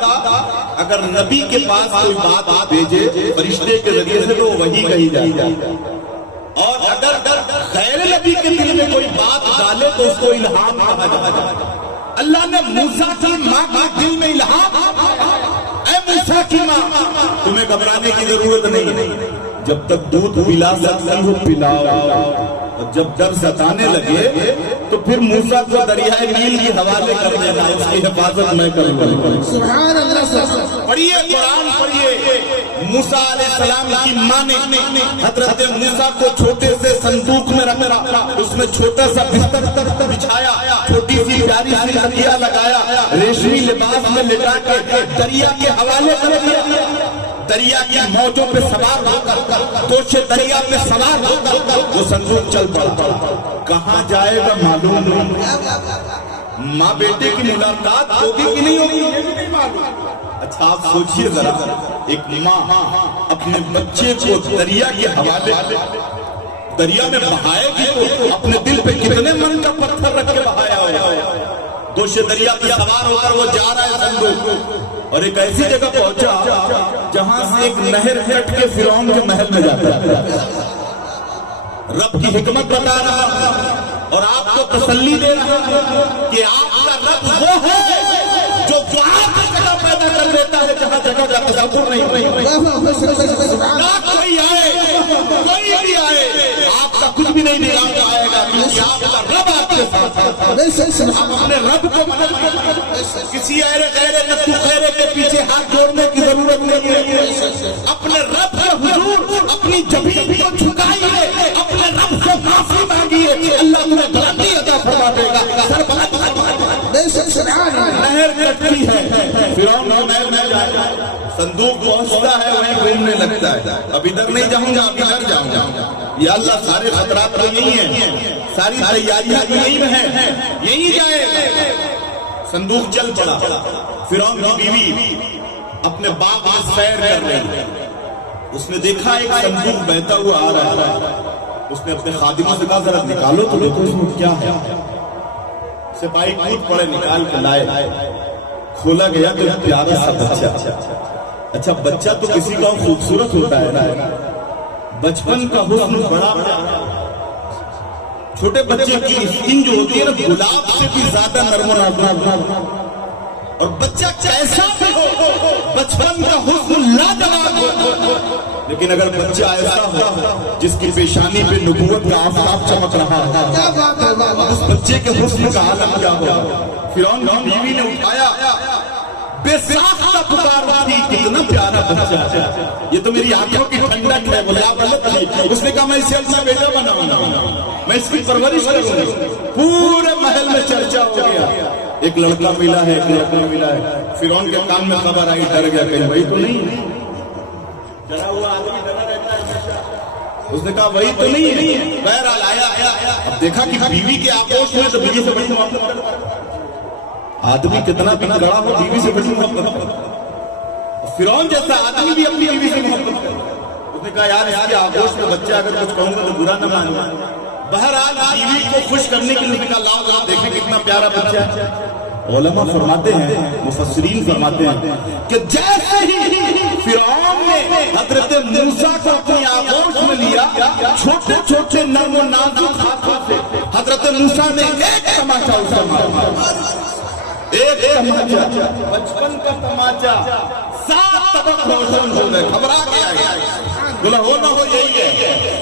اگر نبی کے پاس کوئی بات بھیجے فرشتے کے ذریعے سے تو وہی کہی جائے، اور اگر غیر نبی کے دل میں کوئی بات ڈالے تو اس کو الہام کہا جائے۔ اللہ نے موسیٰ کی ماں کے دل میں الہام، اے موسیٰ کی ماں تمہیں گھبرانے کی ضرورت نہیں، جب تک دودھ پلا سکتی ہو پلاؤ، اور جب ڈر ستانے لگے تو پھر موسیٰ کو دریائے نیل کی حوالے کر دینا، اس کی حفاظت میں کروں گا۔ سبحان اللہ۔ پڑھیے قرآن پڑھیے، موسیٰ علیہ السلام کی ماں نے حضرت موسیٰ کو چھوٹے سے صندوق میں رکھا، اس میں چھوٹا سا بستر بچھایا، چھوٹی سی پیاری سی تکیہ لگایا، ریشمی لباس میں لٹا کے دریا کے حوالے کر دیا۔ دریا کی موجوں پہ سوار ہو کر، توشے دریا پہ سوار ہو کر وہ صندوق چل پڑا۔ کہاں جائے گا معلوم نہیں، ماں بیٹے کی ملاقات ہوگی کہ نہیں ہوگی یہ بھی نہیں معلوم۔ اچھا آپ سوچئے ذرا، ایک ماں اپنے بچے کو دریا کے حوالے دریا میں بہائے گی تو اپنے دل پہ کتنے من کا پتھر رکھ کے بہایا ہوگا۔ دوشے دریا پہ سوار ہو کر وہ جا رہا ہے صندوق، اور ایک ایسی جگہ پہنچا جہاں سے ایک نہر کٹ کے فرعون کے محل میں جاتا ہے۔ رب کی حکمت بتا رہا اور آپ کو تسلی دے رہا کہ آپ کا رب وہ ہے جو وہاں پر جگہ پیدا کر دیتا ہے جہاں جگہ کا تصور نہیں۔ نہ کوئی آئے، کوئی بھی آئے، آپ کا کچھ بھی نہیں بگاڑ آئے گا، کیونکہ آپ کا رب آپ کے ساتھ ہے۔ آپ اپنے رب کو مدد کریں، کسی غیر نفس خیرے کے پیچھے ہاتھ جوڑنے کی ضرورت نہیں ہے۔ اپنے رب کے حضور اپنی جبین کو جھکائیے، اپنے رب سے معافی مانگیے، اللہ تمہیں غلطی عطا فرما دے گا۔ سر بلند نہر کٹتی ہے، فرعون نہر میں جائے، صندوق پہنچتا ہے وہیں گھومنے لگتا ہے، اب ادھر نہیں جاؤں گا اب ادھر جاؤں گا، یا اللہ سارے خطرات تو یہی ہیں، ساری تیاریاں یہی میں ہیں، یہی جائے۔ صندوق چل پڑا، فرعون کی بیوی اپنے باغ میں سیر کر رہی ہے، اس نے دیکھا ایک صندوق بہتا ہوا آ رہا ہے، اس نے اپنے خادموں سے کہا ذرا نکالو تو دیکھو اس میں کیا ہے۔ سپاہی کود پڑے، نکال کے لائے، کھولا گیا تو پیارا سا بچہ۔ اچھا بچہ تو کسی کا خوبصورت ہوتا ہے نا، بچپن کا حسن بڑا پیارا، چھوٹے بچے کی اسکن جو ہوتی ہے نا گلاب سے بھی زیادہ نرم و نازک، اور بچہ کیسا بھی ہو بچپن کا حسن لاجواب ہو، لیکن اگر بچہ ایسا ہو جس کی پیشانی پہ نبوت کا آفتاب چمک رہا ہے، اس بچے کے حسن کا عالم کیا ہوگا۔ فرعون کی بیوی نے اٹھایا، بے ساختہ پکار اٹھی، کتنا پیارا بچہ ہے، یہ تو میری آنکھوں کی ٹھنڈک ہے، مجھے غلط نہیں۔ اس نے کہا میں اسے اپنا بیٹا بناؤں گا، میں اس کی پرورش کروں گا۔ پورے محل میں چرچا ہو گیا، ایک لڑکا ملا ہے، ایک لڑکا ملا ہے۔ فرعون کے کان میں خبر آئی، ڈر گیا کہیں وہی تو نہیں، ڈرا ہوا آدمی ڈرا رہتا ہے ہمیشہ۔ اس نے کہا وہی تو نہیں ہے، بہرحال آیا، اب دیکھا کہ بیوی کے آغوش میں تو بیوی سے بڑی محبت کرتا ہے، آدمی کتنا بھی کڑا ہو بیوی سے بڑی محبت کرتا ہے۔ فرعون جیسا آدمی بھی اپنی بیوی سے محبت کرتا ہے. اس نے کہا یار اس کے آغوش میں بچہ اگر کچھ کہوں گا تو برا نہ ماننا. بہرحال بیوی کو خوش کرنے کے لیے کہا لاؤ لاؤ دیکھیں کتنا پیارا بچہ ہے. علماء فرماتے ہیں, مفسرین فرماتے ہیں کہ جیسے ہی فرعون نے حضرت موسیٰ کو اپنی آغوش میں لیا, چھوٹے چھوٹے نرم و نازک ہاتھوں سے حضرت موسیٰ نے ایک تماچا اسے مارا. ایک تماچا, بچپن کا تماچا, 7 طبق روشن ہو گئے. گھبرا گیا, بولا ہو نہ ہو یہی ہے,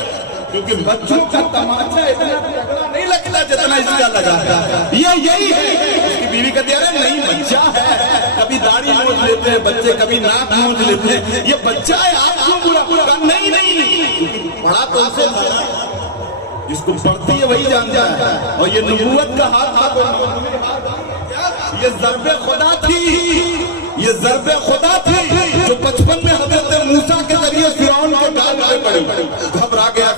کیونکہ بچوں کا تماچا اتنا تگڑا نہیں لگتا جتنا اس کا لگا ہے. یہی ہے. اس کی بیوی کہتی ہے نہیں بچہ ہے, کبھی داڑھی نوچ لیتے ہیں بچے, کبھی ناک نوچ لیتے ہیں, یہ بچہ ہے آپ کیوں برا برا. نہیں پڑھا تو اسے تھا, جس کو پڑھتی ہے وہی جانتا ہے. اور یہ نبوت کا ہاتھ تھا, یہ ضرب خدا تھی, یہ ضرب خدا تھی جو بچپن میں حضرت موسیٰ کے ذریعے فرعون کے گال میں پڑی. گھبرا گیا,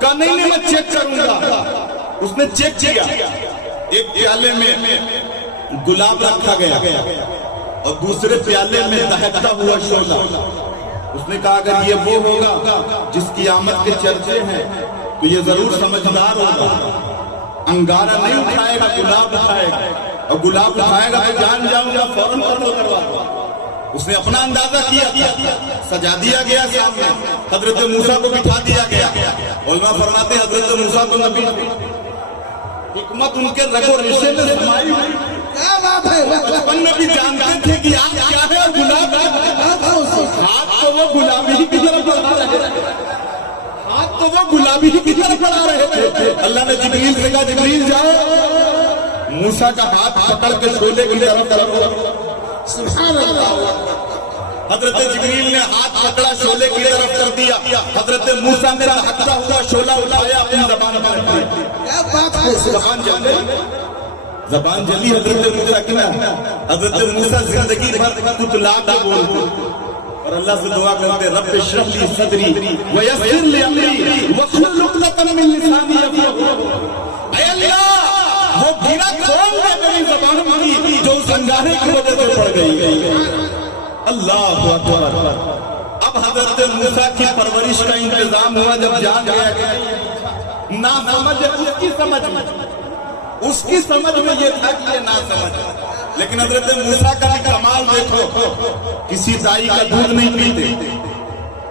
کہا نہیں میں چیک کروں گا. اس نے چیک کیا, ایک پیالے میں گلاب رکھا گیا اور دوسرے پیالے میں دہکتا ہوا شعلہ. اس نے کہا اگر یہ وہ ہوگا جس کی آمد کے چرچے ہیں تو یہ ضرور سمجھدار ہوگا. انگارہ نہیں اٹھائے گا, گلاب اٹھائے گا, اور گلاب اٹھائے گا تو جان جاؤں گا فوراً قتل کروا دوں. اس نے اپنا اندازہ کیا, سجا دیا گیا سامنے, حضرت موسیٰ کو بٹھا دیا گیا. علماء فرماتے ہیں حضرت موسیٰ کو نبی, حکمت ان کے رگ و ریشے میں سمائی ہوئی. بچپن میں بھی جانتے تھے کہ آج کیا ہے, اور گلاب ہاتھ تو وہ گلابی کی طرف بڑھا رہے تھے, ہاتھ تو وہ گلابی کی طرف بڑھا رہے تھے. اللہ نے جبریل سے کہا جبریل جاؤ موسیٰ کا ہاتھ پکڑ کے شعلے کی طرف. سبحان اللہ. حضرت جبریل نے ہاتھ پکڑا, شعلے کی طرف کر دیا. حضرت موسیٰ نے دہکتا ہوا شعلہ اٹھایا, اپنی زبان پر زبان جلی حضرت موسیٰ کی نا. حضرت موسیٰ زندگی بھر تتلا کے بولتے اور اللہ سے دعا کرتے رب اشرح لی صدری ویسر لی امری واحلل عقدۃ من لسانی یفقهوا. اے اللہ وہ گرا کھول دے میری زبان کی جو اس انگارے کی وجہ سے پڑ گئی. اللہ اکبر. اب حضرت موسیٰ کی پرورش کا انتظام ہوا. جب جان گیا نہ سمجھ, اس کی سمجھ میں یہ تھا کہ یہ نہ سمجھ. لیکن حضرت موسیٰ کا بھی کمال دیکھو, کسی دائی کا دودھ نہیں پیتے.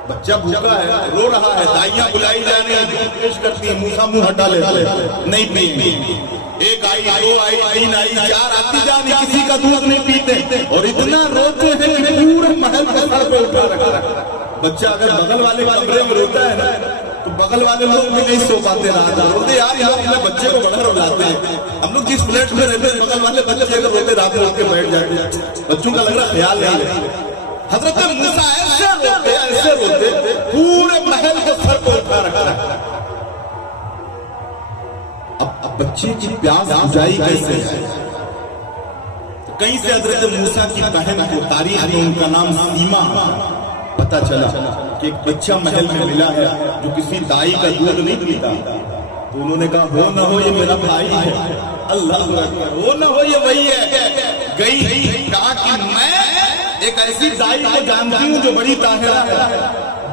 بچہ بھوکا ہے, رو رہا ہے, دائیاں بلائی جا رہی ہیں, دودھ پیش کرتی ہیں, موسیٰ منہ ہٹا لیتے, نہیں پیتے. ایک آئی, 2 آئی, 3 آئی, 4 آتی جانی, کسی کا دودھ نہیں پیتے. اور اتنا روتے ہیں کہ پورے محل کو سر پہ اٹھا رکھا ہے. بچہ اگر بغل والے کمرے میں روتا ہے نا تو بغل والے لوگ بھی نہیں سو پاتے رات. روتے یار یار اپنے بچے کو بڑا رلاتے ہیں. ہم لوگ جس فلیٹ میں رہتے ہیں بغل والے بچے اگر روتے رات میں اٹھ کے بیٹھ جاتے ہیں, بچوں کا لگ رہا خیال نہیں ہے. حضرت موسیٰ ایسے روتے پورے محل کو سر پہ اٹھا رکھا ہے. اب بچے کی پیاس بجھائی کیسے ہے؟ کہیں سے حضرت موسیٰ کی بہن کو تاریخ میں ان کا نام سیما پتا چلا کہ ایک بچہ محل میں ملا ہے جو کسی دائی کا دودھ نہیں پیتا. تو انہوں نے کہا ہو نہ ہو یہ میرا بھائی ہے. اللہ اکبر, ہو نہ ہو یہ وہی ہے. گئی, کہا کہ میں ایک ایسی دائی کو جانتی ہوں جو بڑی طاہرہ ہے,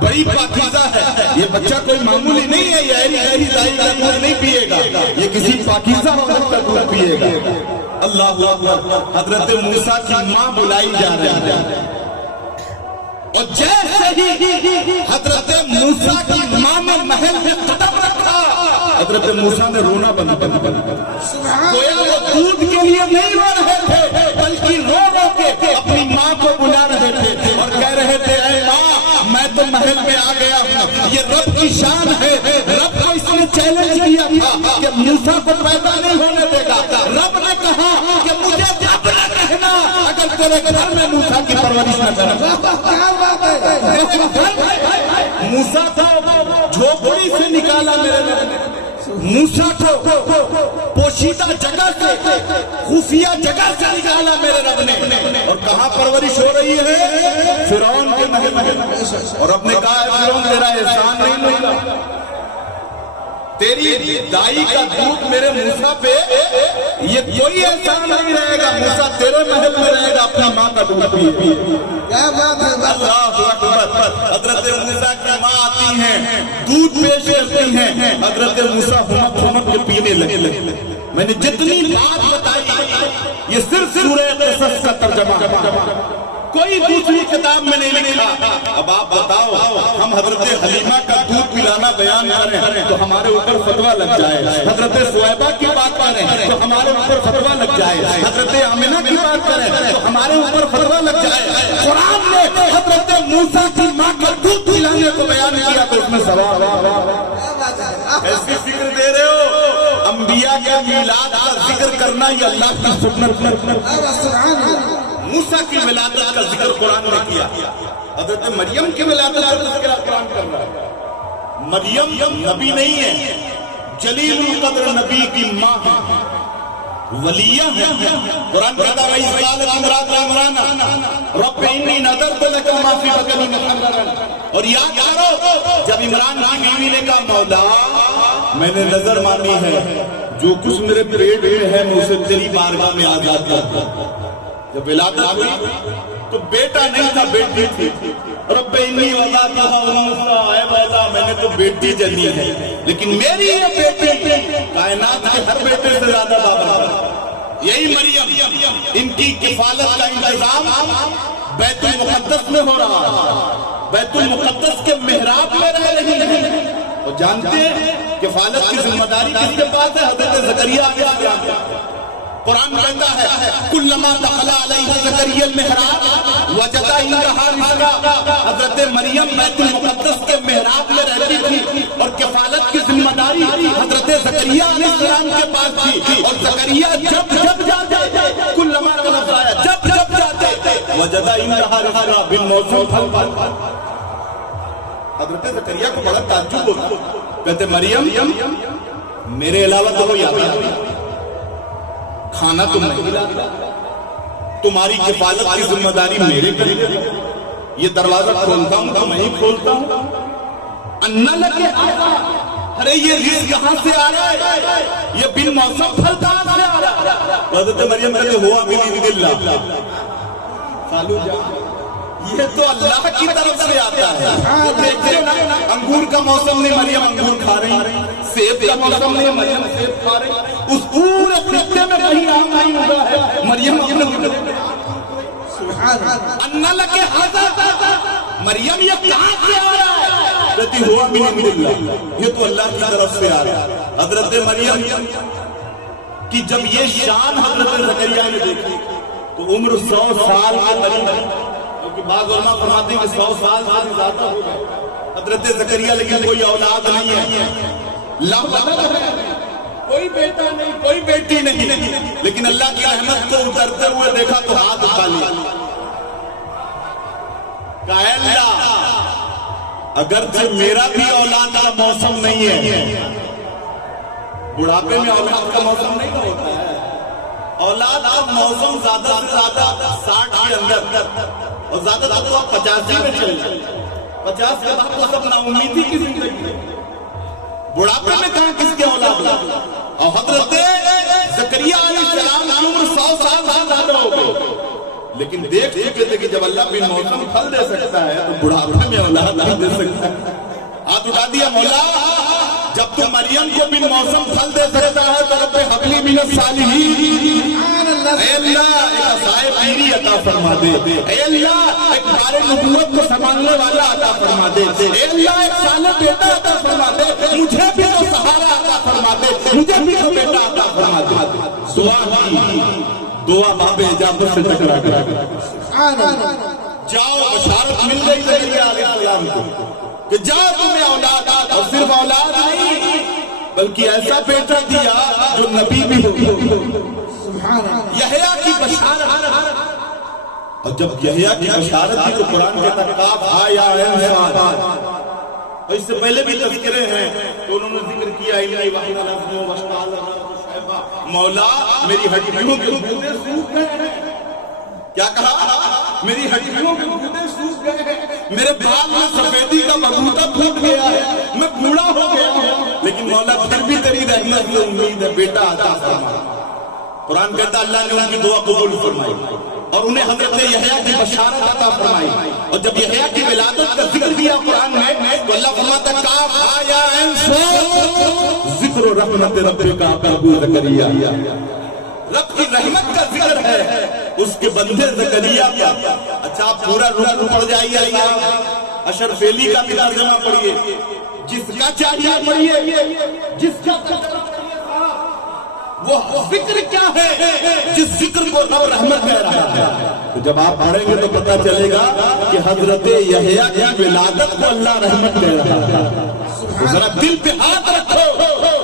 بڑی پاکیزہ ہے. یہ بچہ کوئی معمولی نہیں ہے, یہ ایسی دائی کا دودھ نہیں پیے گا, یہ کسی پاکیزہ عورت کا دودھ پیے گا. اللہ اکبر. حضرت موسیٰ کی ماں بلائی جا رہی ہے, اور جیسے ہی حضرت موسیٰ کی ماں نے محل میں قدم رکھا, حضرت موسیٰ نے رونا بند گویا وہ دودھ کے لیے نہیں رو رہے تھے بلکہ رو رو کے اپنی ماں کو بلا رہے تھے اور کہہ رہے تھے اے ماں میں تو محل میں آ گیا ہوں, یہ رب کی شان ہے. رب کو اس نے چیلنج کیا تھا کہ موسیٰ کو پیدا نہیں ہونے دے گا. رب نے کہا کہ مجھے جب نہ کہنا اگر تیرے گھر میں موسیٰ کی پرورش نہ کرنا. موسیٰ کو جھوپڑی سے نکالا میرے نے, موسیٰ کو پوشیدہ جگہ سے, خفیہ جگہ سے نکالا میرے رب نے. اور کہاں پرورش ہو رہی ہے؟ فرعون کے محل میں. اور رب نے کہا ہے فرعون تیرا احسان نہیں ہوگا, تیری دائی کا دودھ میرے موسیٰ پہ یہ کوئی احسان نہیں رہے گا. موسیٰ تیرے محل میں رہے گا, اپنا ماں کا دودھ پیے. کیا بات ہے اللہ اکبر. حضرت موسیٰ کی ماں آتی ہیں, دودھ پیش کرتی ہیں, حضرت موسیٰ ہمت ہمت کے پینے لگے. میں نے جتنی بات بتائی یہ صرف سورہ قصص کا ترجمہ, کوئی دوسری کتاب میں نہیں لکھا. اب آپ بتاؤ, ہم حضرت حلیمہ کا دودھ پلانا بیان کریں تو ہمارے اوپر فتویٰ لگ جائے, حضرت صہیبہ کی بات کریں تو ہمارے اوپر فتویٰ لگ جائے, حضرت آمنہ کی بات کریں تو ہمارے اوپر فتویٰ لگ جائے. قرآن نے حضرت موسیٰ کی ماں کا دودھ پلانے کو بیان کیا تو اس میں ثواب. ایسی فکر دے رہے ہو, انبیاء کے میلاد کا ذکر کرنا یہ اللہ کی سنت. موسیٰ کی ولادت کا ذکر قرآن نے کیا, حضرت مریم کی ولادت کا ذکر قرآن کر رہا ہے. مریم نبی نہیں ہے, جلیل القدر نبی کی ماں ہے, ولیہ ہے. قرآن کہتا ہے وَإِذْ قَالَتِ امْرَأَتُ عِمْرَانَ رَبِّ إِنِّي نَذَرْتُ لَكَ مَا فِي بَطْنِي مُحَرَّرًا. اور یاد کرو جب عمران کی بیوی نے کہا مولا میں نے نظر مانی ہے جو کچھ میرے پیٹ میں ہے میں اسے تیری بارگاہ میں آزاد کرتا ہوں. جب ولادت ہوئی تو بیٹا نہیں تھا, بیٹی تھی. رب انی وضعتها انثى, اے مولا میں نے تو بیٹی جنی ہے لیکن میری یہ بیٹی کائنات کے ہر بیٹے سے زیادہ بابر ہے. یہی مریم, ان کی کفالت کا انتظام بیت المقدس میں ہو رہا ہے, بیت المقدس کے محراب میں رہ رہی ہے. اور جانتے ہیں کفالت کی ذمہ داری کس کے پاس ہے؟ حضرت زکریا علیہ السلام. قرآن کہتا ہے کلما دخل علیہ زکریا المحراب وجد عندها رزقا. حضرت مریم بیت المقدس کے محراب میں رہتی تھی اور کفالت کی ذمہ داری حضرت زکریا علیہ السلام کے پاس تھی. اور زکریا جب جب جاتے کلما کا لفظ آیا جب جب جاتے وجد عندها رزقا, بالموسم پھل پاتے. حضرت زکریا کو بڑا تعجب ہوتا, کہتے مریم میرے علاوہ تو کوئی آتا نہیں, کھانا تم نہیں لاتا, تمہاری کفالت کی ذمہ داری میرے پر, یہ دروازہ کھولتا ہوں تو میں ہی کھولتا ہوں. انا لگے ارے یہ رزق کہاں سے آ رہا ہے, یہ بن موسم پھل کہاں سے آ رہا ہے. حضرت مریم کہتے ہوا بِإِذْنِ اللَّهِ, خالو جان یہ تو اللہ کی طرف سے آتا ہے. دیکھتے نا انگور کا موسم میں مریم انگور کھا رہی, سیب کا موسم میں مریم سیب کھا رہی, اس پورے خطے میں کہیں آم نہیں ہوا ہے, مریم انا لگے مریم یہ کہاں سے آ رہا ہے, کہتی ہوا بِإِذْنِ اللَّهِ, یہ تو اللہ کی طرف سے آ رہا ہے. حضرت مریم کی جب یہ شان حضرت زکریا نے دیکھی تو عمر 100 سال کے قریب, بعض علماء فرماتے ہیں کہ 100 سال سے زیادہ ہو گئے حضرت زکریا, لیکن کوئی اولاد نہیں ہے, لامبد ہے, کوئی بیٹا نہیں کوئی بیٹی نہیں. لیکن اللہ کی رحمت کو اترتے ہوئے دیکھا تو ہاتھ خالی. کہا اللہ اگرچہ میرا بھی اولاد کا موسم نہیں ہے, بڑھاپے میں اولاد کا موسم نہیں ہوتا ہے, اولاد کا موسم زیادہ سے زیادہ 60 کے اندر, اور زیادہ زیادہ آپ 85 میں چل جائیں, 50 کے بعد تو سب نا امیدی کی زندگی ہے. بڑھاپے میں کہاں کس کے اولاد ہے. اور حضرت زکریا علیہ السلام کی عمر 100 سال سے زیادہ ہو گئی, لیکن دیکھ چکے تھے کہ جب اللہ بن موسم پھل دے سکتا ہے تو بڑھاپے میں اولاد نہیں دے سکتا ہے. ہاتھ اٹھا دیا مولا جب تو مریم کو بن موسم پھل دے سکتا ہے تو رب حبلی من الصالحین, اے اللہ ایک عصائے پیری عطا فرما دے, اے اللہ ایک بار نبوت کو سنبھالنے والا عطا فرما دے, اے اللہ ایک صالح بیٹا عطا فرما دے, مجھے بھی تو سہارا عطا فرما دے, مجھے بھی تو بیٹا عطا فرما دے. دعا کی, دعا باب اجابت سے ٹکرا کر جاؤ, بشارت مل گئی زکریا علیہ السلام کو کہ جاؤ تمہیں اولاد, اور صرف اولاد نہیں بلکہ ایسا بیٹا دیا جو نبی بھی ہو. یحییٰ کی بشارت, اور جب یحییٰ کی بشارت تھی تو قرآن کہتا کاف ہا یا عین صاد, اور اس سے پہلے بھی تذکرے ہیں تو انہوں نے ذکر کیا انی وحنا لفظ واشتعال شیبہ, مولا میری ہڈیوں کے گودے سوکھ گئے ہیں. کیا کہا؟ میری ہڈیوں کے گودے سوکھ گئے ہیں, میرے بال میں سفیدی کا بگوتا پھوٹ گیا ہے, میں بوڑھا ہو گیا ہوں, لیکن مولا پھر بھی تیری رحمت سے امید ہے بیٹا عطا فرما. قرآن کہتا اللہ نے ان کی دعا قبول فرمائی اور انہیں حضرت یحییٰ کی بشارت عطا فرمائی. اور جب یحییٰ کی ولادت کا ذکر کیا قرآن میں تو اللہ فرماتا کاف ہا یا عین صاد ذکر رحمت ربک ابو زکریا. رب کی رحمت کا ذکر ہے اس کے بندے زکریا کا. اچھا آپ پورا رکو پڑھ جائیے صاحب اشرف علی کا بھی ترجمہ پڑھیے. جس کا چاہیے پڑھیے, جس کا وہ ذکر کیا ہے جس ذکر کو رب رحمت کہہ رہا ہے. تو جب آپ پڑھیں گے تو پتہ چلے گا کہ حضرت یحییٰ کی ولادت کو اللہ رحمت کہہ رہا ہے. ذرا دل پہ ہاتھ رکھو,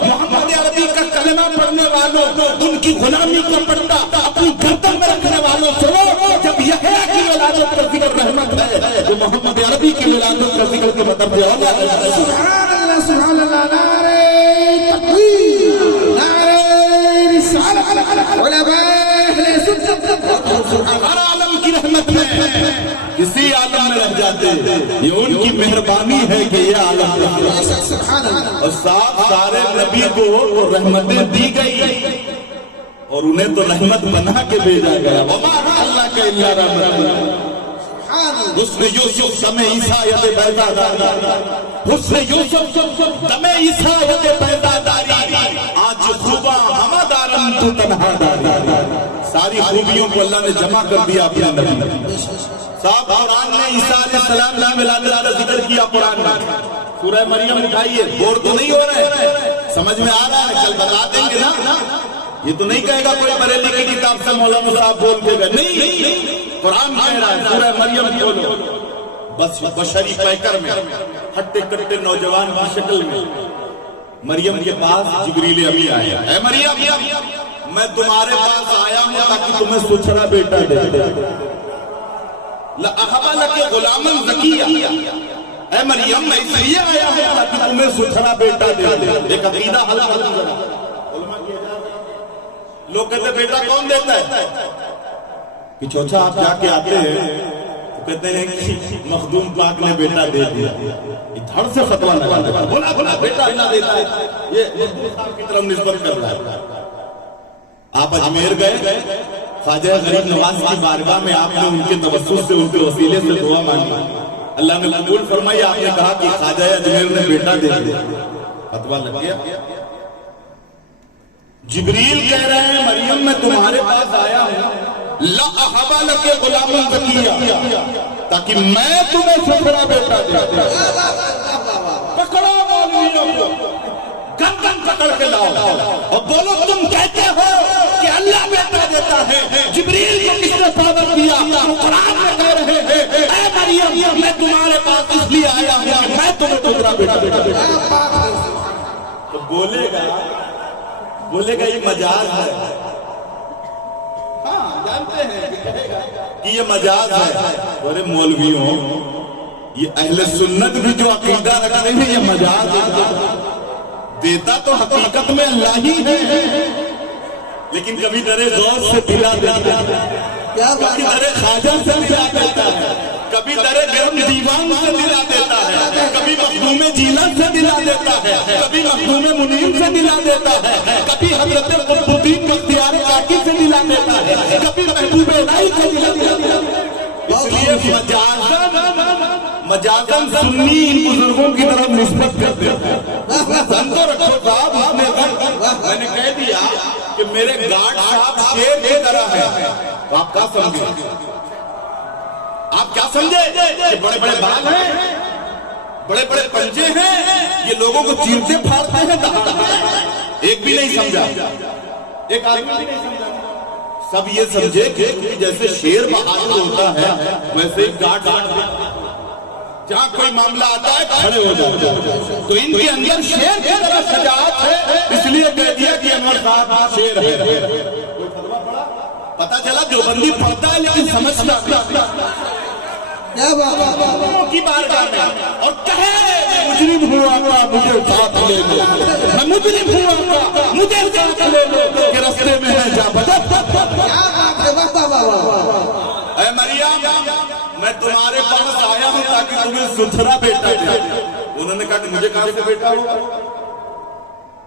محمد عربی کا کلمہ پڑھنے والوں ان کی غلامی کا پردہ اپنی گردن میں رکھنے والوں سنو, جب یحییٰ کی ولادت کا ذکر رحمت ہے تو محمد عربی کی ولادت کا ذکر کے مطلب یہ ہوگا سبحان اللہ سبحان اللہ. نعرہ تکبیر, نعرہ ہر عالم کی رحمت میں کسی عالم میں رہ جاتے یہ ان کی مہربانی ہے کہ یہ عالم اور سارے نبی کو وہ رحمتیں دی گئی اور انہیں تو رحمت بنا کے بھیجا گیا. اللہ کا اللہ رحمت حسن یوسف دم عیسیٰ پیدا داری, حسن یوسف دم عیسیٰ پیدا داری, آج خوبا ہما دارن تو تنہا داری. ساری خوبیوں کو اللہ نے جمع کر دیا اپنے نبی صاحب. قرآن نے عیسیٰ علیہ السلام کی ولادت کا ذکر کیا. قرآن میں سورہ مریم اٹھائیے, بور تو نہیں ہو رہے, سمجھ میں آ رہا ہے, کل بتا دیں گے نا. یہ تو نہیں کہے گا کوئی بریلی کی کتاب سے مولانا صاحب بول کے گئے, نہیں, قرآن کہہ رہا ہے سورہ مریم کھولو. بس بشری پیکر میں ہٹے کٹے نوجوان کی شکل میں مریم کے پاس جبریل امی آیا. اے مریم میں تمہارے پاس آیا ہوں تاکہ تمہیں سچڑا بیٹا دے. لأہب لک غلاما زکیا, اے مریم میں اس لیے آیا ہوں تاکہ تمہیں سچڑا بیٹا دے. ایک عقیدہ حل کر لوگ کہتے بیٹا کون دیتا ہے کہ چوچا آپ جا کے آتے ہیں تو کہتے ہیں کہ مخدوم پاک نے بیٹا دے دیا. یہ دھڑ سے فتویٰ لگا دیتا ہے, بولا بیٹا اللہ دیتا ہے, یہ مخدوم صاحب کی طرف نسبت کر رہا ہے. آپ اجمیر گئے, خواجہ غریب نواز کی بارگاہ میں آپ نے ان کے توسل سے ان کے وسیلے سے دعا مانگی, اللہ نے قبول فرمائی. آپ نے کہا کہ خواجہ اجمیر نے بیٹا دے دیا, فتویٰ لگ گیا. جبریل کہہ رہے ہیں مریم میں تمہارے پاس آیا ہوں لأہب لک غلاما زکیا تاکہ میں تمہیں سچڑا بیٹا دے. پکڑو مولویوں کو, گردن پکڑ کے لاؤ اور بولو تم کہتے ہو کہ اللہ بیٹا دیتا ہے. جبریل کو کس نے ثابت کیا؟ قرآن میں کہہ رہے ہیں اے مریم میں تمہارے پاس اس لیے آیا ہوں کہ میں تمہیں سچڑا بیٹا دے. تو بولے گا یہ مجاز ہے. ہاں جانتے ہیں کہ یہ مجاز ہے. اور مولویوں یہ اہل سنت بھی جو عقیدہ رکھتے ہیں یہ مجاز ہے. دیتا تو حقیقت میں اللہ ہی ہے, لیکن کبھی درے غوث سے دلا دیتا ہے, کبھی درے خواجہ سے دلا دیتا ہے, کبھی درے گرم دیوان سے دلا دیتا ہے, کبھی مخدوم جیلان سے دلا دیتا ہے, کبھی مخدوم منیر سے دلا دیتا ہے, کبھی حضرت قطب الدین بختیار کاکی سے دلا دیتا ہے, کبھی محبوب الہی سے دلا دیتا ہے. اس لیے مجازن سنی ان بزرگوں کی طرف نسبت کرتے ہیں. دھن تو رکھو صاحب, میں نے کہہ دیا کہ میرے گارڈ صاحب شیر کی طرح ہے. تو آپ کیا سمجھے, آپ کیا سمجھے کہ بڑے بڑے بال ہیں, بڑے بڑے پنجے ہیں, یہ لوگوں کو چیرتے پھاڑتے ہیں. ایک بھی نہیں سمجھا, ایک آدمی بھی نہیں سمجھا. سب یہ سمجھے کہ جیسے شیر بہادر ہوتا ہے ویسے ہی گارڈ جہاں کوئی معاملہ آتا ہے کھڑے ہو جاتے ہیں. تو ان کے اندر شیر کی طرح شجاعت ہے, اس لیے کہہ دیا کہ انور صاحب شیر ہے. پتا چلا جو بندی پڑھتا ہے لیکن سمجھتا کی بارگاہ میں اور کہے مجرم ہوا گا مجھے ساتھ لے لو, میں مجرم ہوا گا مجھے ساتھ لے لو کہ رستے میں ہے جا بتا. اے مریم میں تمہارے پاس آیا ہوں تاکہ تمہیں ستھرا بیٹا دے. انہوں نے کہا کہ مجھے کہاں سے بیٹا ہوگا,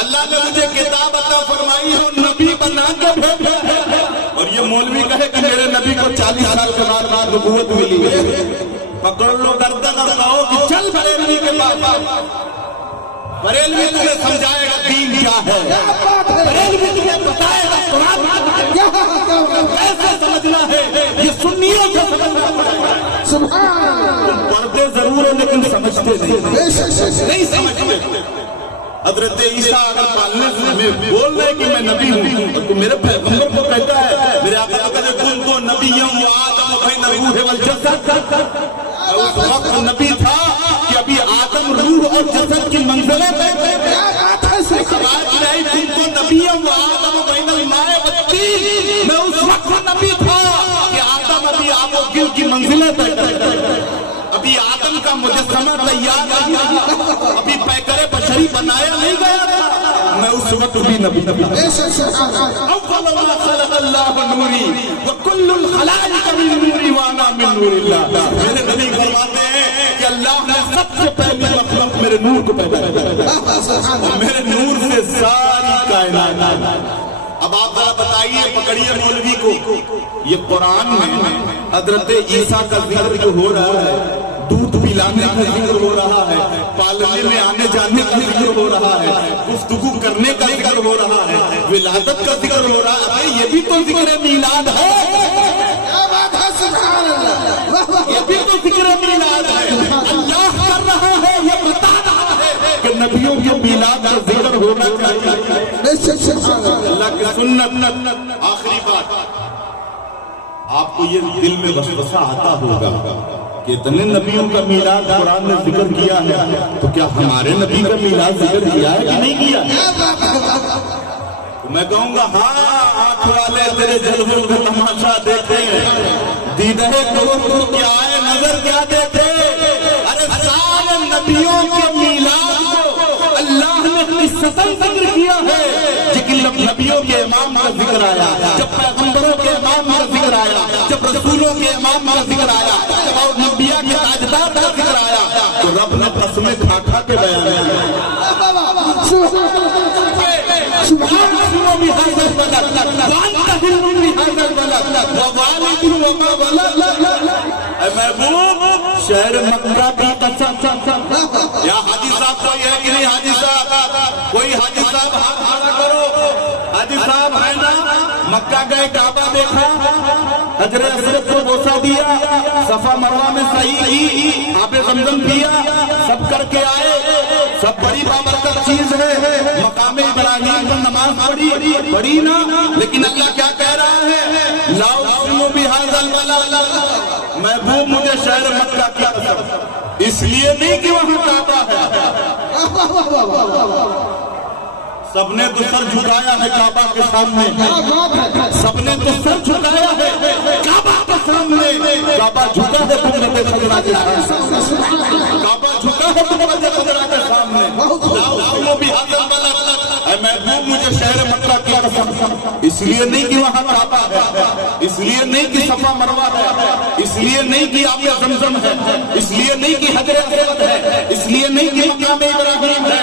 اللہ نے مجھے کتاب عطا فرمائی ہے اور نبی بنا کے بھیجا ہے، اور یہ مولوی کہے کہ میرے نبی کو 40 سال کے بعد نبوت ملی ہے، پکڑ لو گردن اور کہو کہ چل بریلوی کے پاس، بریلوی تمہیں سمجھائے گا دین کیا ہے، بریلوی تمہیں بتائے گا قرآن کیسے سمجھنا ہے، یہ سنیوں سے سمجھنا ہے۔ سبحان پڑھتے ضرور ہو لیکن سمجھتے نہیں سمجھتے۔ حضرت عیسیٰ اگر پالنے سے ہمیں بول رہے کہ میں نبی ہوں، تو میرے پیغمبر کو کہتا ہے، میرے آقا کو کہتے کن تو نبیوں و آدم بین الروح والجسد، اس وقت نبی تھا کہ ابھی آدم روح اور جسد کی منزلیں پہ آج نہیں کن تو نبیوں و آدم بین الماء والطین، میں اس وقت نبی تھا کہ آدم ابھی آب و گل کی منزلیں پہ ابھی آدم کا مجسمہ تیار نہیں تھا، ابھی پیکر بشری بنایا نہیں گیا تھا، میں اس وقت بھی نبی اول ما خلق اللہ نوری وکل الخلائق من نوری وانا من نور اللہ۔ میرے نبی فرماتے ہیں کہ اللہ نے سب سے پہلی مخلوق میرے نور کو پیدا کیا، میرے نور سے ساری کائنات۔ اب آپ ذرا بتائیے، پکڑیے مولوی کو، یہ قرآن میں حضرت عیسیٰ کا ذکر جو ہو رہا ہے، دودھ پلانے کا ذکر ہو رہا ہے، پالنے میں آنے جانے کا ذکر ہو رہا ہے، گفتگو کرنے کا ذکر ہو رہا ہے، ولادت کا ذکر ہو رہا ہے، یہ بھی تو ذکر میلاد ہے، یہ بھی تو ذکر میلاد ہے۔ اللہ کر رہا ہے، یہ بتا رہا ہے کہ نبیوں کے میلاد کا ذکر ہونا چاہیے، اللہ کی سنت۔ آخری بات، آپ کو یہ دل میں وسوسہ آتا ہوگا کہ اتنے نبیوں کا میلاد قرآن نے ذکر کیا ہے، تو کیا ہمارے نبی کا میلاد ذکر کیا ہے کہ نہیں کیا؟ تو میں کہوں گا ہاں، آنکھ والے تیرے جلووں کا تماشا دیکھے، دیدہ کو کیا ہے نظر کیا دیکھے، ارے سارے نبیوں کے میلاد کو اللہ نے قصتاً ذکر کیا ہے، لیکن نبیوں کے امام کا ذکر آیا، جب پیغمبروں کے امام کا ذکر آیا، جب رسولوں کے امام کا ذکر آیا، جب اور انبیاء کے تاجدار کا ذکر آیا، تو رب نے قسمیں کھا کھا کے بیان سبحان اللہ بهذا البلد وانت حل بهذا البلد ووالد وما ولد۔ اے محبوب، شہر مکہ کی قسم، یا حاجی صاحب کوئی ہے کہ نہیں؟ حاجی صاحب، کوئی حاجی صاحب ہاتھ کھڑا کرو، حاجی صاحب ہے نا؟ مکہ گئے، کعبہ دیکھا، حجر اسود کو بوسہ دیا، صفا مروہ میں صحیح کی، آب زمزم پیا، سب کر کے آئے، سب بڑی بابرکت چیز ہے، مقام ابراہیم پر نماز پڑھی نا، لیکن اللہ کیا کہہ رہا ہے؟ لاؤ سنو بہذا البلد، محبوب مجھے شہر مکہ کی قسم، اس لیے نہیں کہ وہاں کعبہ ہے، سب نے تو سر جھکایا ہے کعبہ کے سامنے، سب نے تو سر جھکایا ہے کعبہ کے سامنے، کعبہ جھکا ہے قدرت خضرا کے سامنے، کعبہ جھکا ہے قدرت خضرا کے سامنے۔ لاؤ سنو بہذا البلد، اے محبوب مجھے شہر مکہ کی قسم، اس لیے نہیں کہ وہاں کعبہ ہے، اس لیے نہیں کہ صفا مروہ ہے، اس لیے نہیں کہ آب زمزم ہے، اس لیے نہیں کہ حجر اسود ہے، اس لیے نہیں کہ مقام ابراہیم ہے،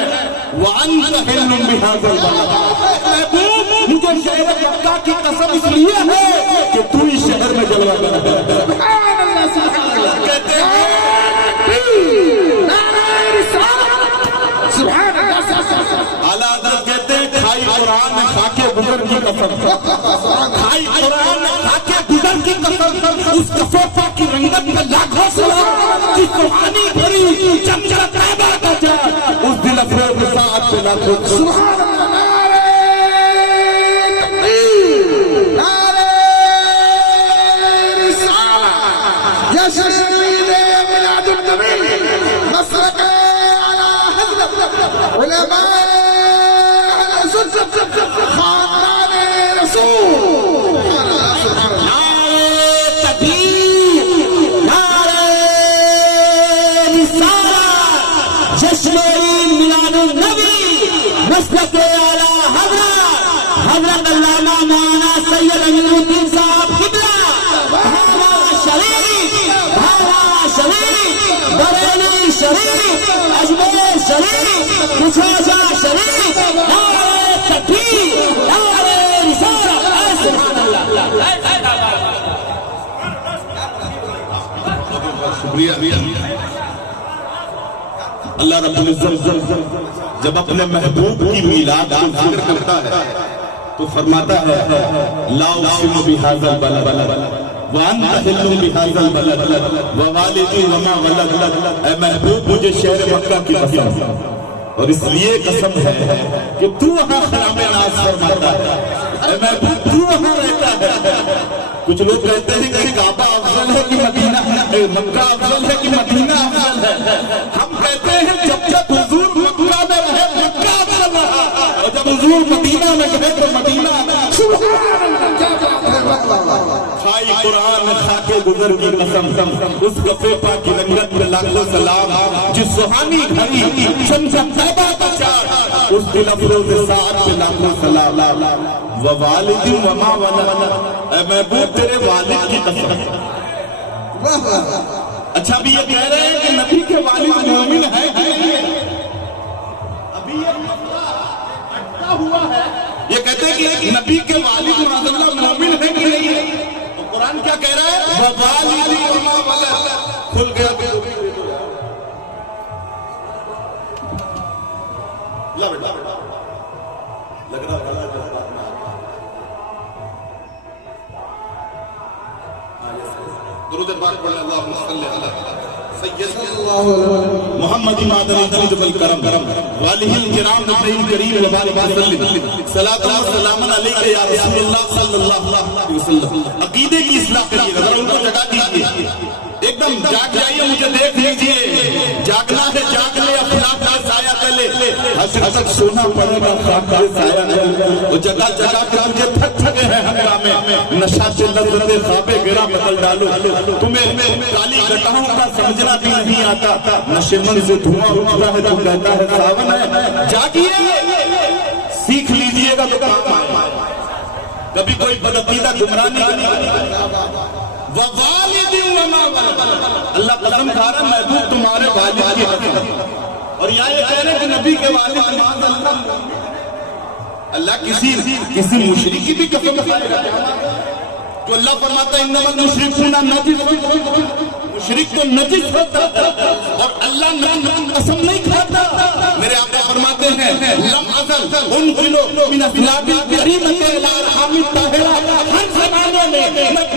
وَأَنْتَ حِلٌّ بِهَذَا الْبَلَدِ، محبوب مجھے شہر مکہ کی قسم اس لیے ہے کہ تو اس شہر میں جلوہ کر ہے۔ سبحان اللہ سبحان اللہ، کہتے ہیں سبحان اللہ، اعلیٰ حضرت کہتے ہیں کھائی قرآن کھا کے گزر کی قسم، کھائی قرآن کھا کے گزر کی قسم، اس کفیفہ کی رنگت میں لاکھوں سلام، جس روحانی بھری چمچہ طیبہ کا جان، اس دل افروز ساعت پہ لاکھوں سبحان اللہ، نعرہ رسالہ، یشہد میلاد النبی، مسلک اعلی حضرت علماء اہل سنت خاندان رسول، نعرہ تکبیر، نعرہ رسالہ، جشن میلاد النبی، مسلک اعلی حضرت علامہ مولانا سید امین الدین صاحب قبلہ، بھاوا شریف، بریلی شریف، اجمیر شریف، کچھوجا شریف۔ اللہ رب العزت جب اپنے محبوب کی میلاد کا ذکر کرتا ہے تو فرماتا ہے لا اقسم بہذا البلد وانت حل بہذا البلد ووالد وما ولد، اے محبوب مجھے شہر مکہ کی قسم، اور اس لیے قسم ہے کہ تو وہاں خرام ناز فرماتا ہے، اے محبوب تو وہاں رہتا ہے۔ کچھ لوگ کہتے ہیں کہ کعبہ افضل ہے کہ مدینہ، مکہ افضل ہے کہ مدینہ افضل ہے۔ ہم کہتے ہیں جب تک حضور مکہ میں رہے مکہ افضل رہا، اور جب حضور مدینہ میں گئے تو مدینہ خائی قرآن خاکے گزر کی قسم، اس گفے پاک کی رنگت میں لاکھوں سلام، جس سہانی گھڑی شمشم طیبہ کا چار، اس دل افروز ساعت پہ لاکھوں سلام، ووالد وما ولد، اے محبوب تیرے والد کی قسم۔ اچھا ابھی یہ کہہ رہے ہیں کہ نبی کے والد مومن ہے کہ نہیں؟ ابھی یہ مسئلہ اٹکا ہوا ہے، یہ کہتے ہیں کہ نبی کے والد معاذ اللہ مومن ہے کہ نہیں ہے؟ تو قرآن کیا کہہ رہا ہے؟ ووالد وما ولد، کھل گیا لگ رہا بھلا جو درود پاک پڑھیں، اللہم صلی علی سیدنا محمد مادر جود والکرم والہ الکرام نبی کریم وبارک وسلم، صلاۃ و سلام علیک یا رسول اللہ صلی اللہ علیہ وسلم۔ عقیدے کی اصلاح کریے، ذرا ان کو جگا دیجیے، ایک دم جاگ جائیے، مجھے دیکھ لیجیے، جاگنا ہے جاگ لے، افلاک کا سایہ تلے حشر تک سونا پڑے گا، خاک کا سایہ تلے، وہ جگہ جگہ کے مجھے تھک تھکے ہیں ہنگامے، نشہ سے لذت خواب گرا بدل ڈالو، تمہیں کالی گٹاؤں کا سمجھنا بھی نہیں آتا، نشے من سے دھواں اٹھتا ہے تو کہتا ہے ساون ہے، جاگیے، سیکھ لیجیے گا تو کام آئے، کبھی کوئی بدعقیدہ گمراہ نہیں۔ ووالد وما ولد، اللہ قسم کھا رہا ہے محبوب تمہارے والد کی قسم، اور یہاں یہ کہہ رہے ہیں کہ نبی کے والد معاذ اللہ کسی مشرک کی بھی قسم کھائے گا، جو اللہ فرماتا ہے انما المشرکون نجس، مشرک تو نجس ہوتا ہے اور اللہ قسم نہیں کھاتا۔ میرے آقا فرماتے ہیں لم ازل انزل من اسلاب الکریمۃ الی ارحام الطاہرہ، ہر زمانے میں میں پاک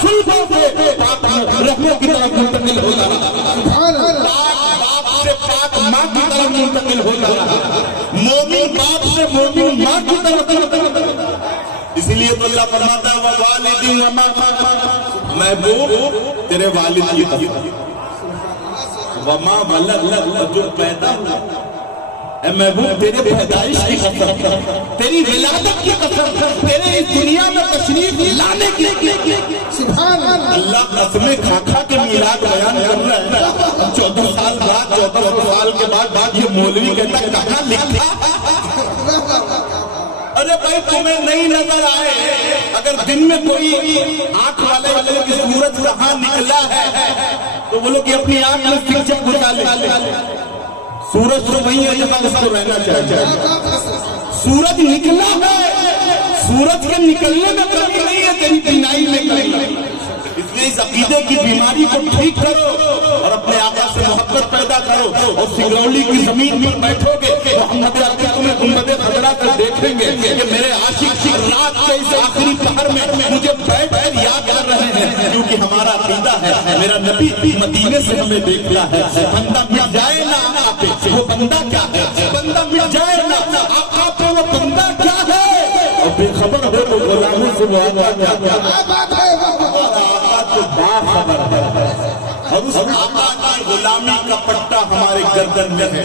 سلطوں سے پاک رحمت کی طرف منتقل ہوتا رہا، پاک باپ سے پاک ماں کی طرف منتقل ہوتا رہا، مومن باپ سے مومن ماں کی طرف، اس لیے تو اللہ فرماتا ہے ووالد وما ولد، محبوب تیرے والد کی قسم، وما ولد جو پیدا ہوا، اے محبوب تیرے پیدائش کی قسم، تیری ولادت کی قسم، تیرے اس دنیا میں تشریف لانے کی، سبحان اللہ، قسمیں کھا کھا کے میلاد بیان کر رہا ہے، 14 سال بعد 14 سال کے بعد یہ مولوی کہتا ہے کہاں لکھا؟ ارے بھائی تمہیں نہیں نظر آئے، اگر دن میں کوئی آنکھ والے کی سورج کہاں نکلا ہے تو وہ لوگ اپنی آنکھ میں پکچر گھسا لے، سورج تو وہی ہے جہاں اس کو رہنا چاہیے، سورج نکلا ہے، سورج کے نکلنے میں کمی نہیں ہے، تیری بینائی میں کمی نہیں، اس لیے اس عقیدے کی بیماری کو ٹھیک کرو اور اپنے آقا سے محبت پیدا کرو، اور سنگرولی کی زمین پر بیٹھو گے محمد عربی تمہیں گنبد خضرا سے دیکھیں گے کہ میرے عاشق رات کے اس آخری پہر میں مجھے بیٹھ کر یاد کر رہے ہیں، کیونکہ ہمارا عقیدہ ہے میرا نبی مدینے سے ہمیں دیکھتا ہے، بندہ مٹ جائے نا آقا پہ وہ بندہ کیا ہے، بندہ مٹ جائے نا آقا پہ وہ بندہ کیا ہے، اور بے خبر ہو تو غلاموں سے وہ آقا کیا ہے، آقا تو باخبر ہے، اور اس آقا کی غلامی کا پٹا ہمارے گردن میں ہے۔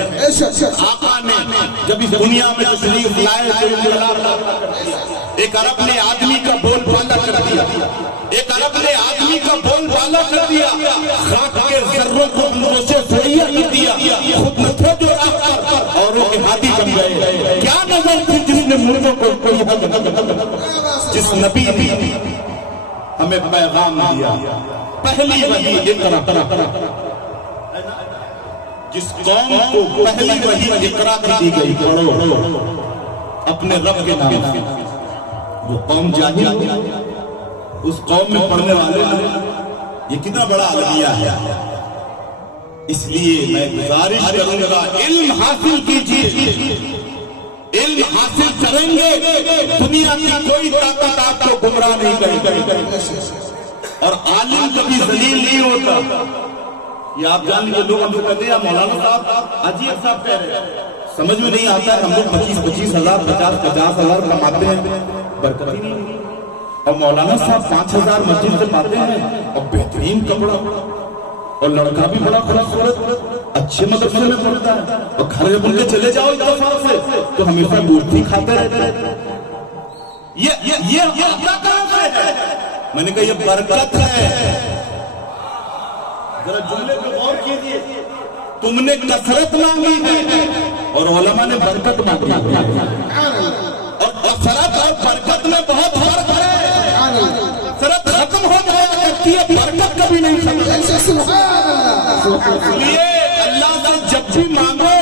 آقا نے جب اس دنیا میں تشریف لائے تو ایک عرب نے آدمی کا بول بالا کر دیا، ایک عرب نے آدمی کا بول بالا کر دیا، خاک کے ذروں کو انگوں سے سڑیا کر دیا، خود نہ تھے جو راہ پر اور وہ ہادی بن گئے، کیا نظر تھی جس نے مردوں کو کوئی حد نہ، جس نبی نے ہمیں پیغام دیا، پہلی وحی اقرا، جس قوم کو پہلی وحی اقرا دی گئی پڑھو اپنے رب کے نام سے، وہ قوم جاہل، اس قوم میں پڑھنے والے یہ کتنا بڑا عدلیہ ہے، اس لیے میں گزارش کروں گا علم حاصل کیجیے، علم حاصل کریں گے دنیا کی کوئی طاقت آپ کو گمراہ نہیں کرے گی، اور عالم کبھی ذلیل نہیں ہوتا۔ یہ آپ جان لیجیے، لوگ ہم کو کہتے ہیں مولانا صاحب عجیب صاحب کہہ رہے ہیں، سمجھ میں نہیں آتا ہے۔ ہم لوگ 25,000 50,000 کماتے ہیں، برکت ہی نہیں، اور مولانا صاحب 5,000 مسجد سے پاتے ہیں، اور بہترین کپڑا، اور لڑکا بھی بڑا خوبصورت، اچھے مدرسے میں پڑھتا ہے، اور گھر میں بول کے چلے جاؤ اتفاق سے تو ہمیشہ مورتی کھاتے رہتے ہیں۔ یہ اللہ کہاں سے ہے؟ میں نے کہا یہ برکت ہے۔ ذرا جملے پہ غور کیجیے، تم نے کثرت مانگی ہے اور علماء نے برکت مانگی ہے، اور کثرت اور برکت میں بہت فرق ہے۔ کثرت ختم ہو جائے کرتی ہے، برکت کبھی نہیں ختم۔ اس لیے اللہ سے جب بھی مانگو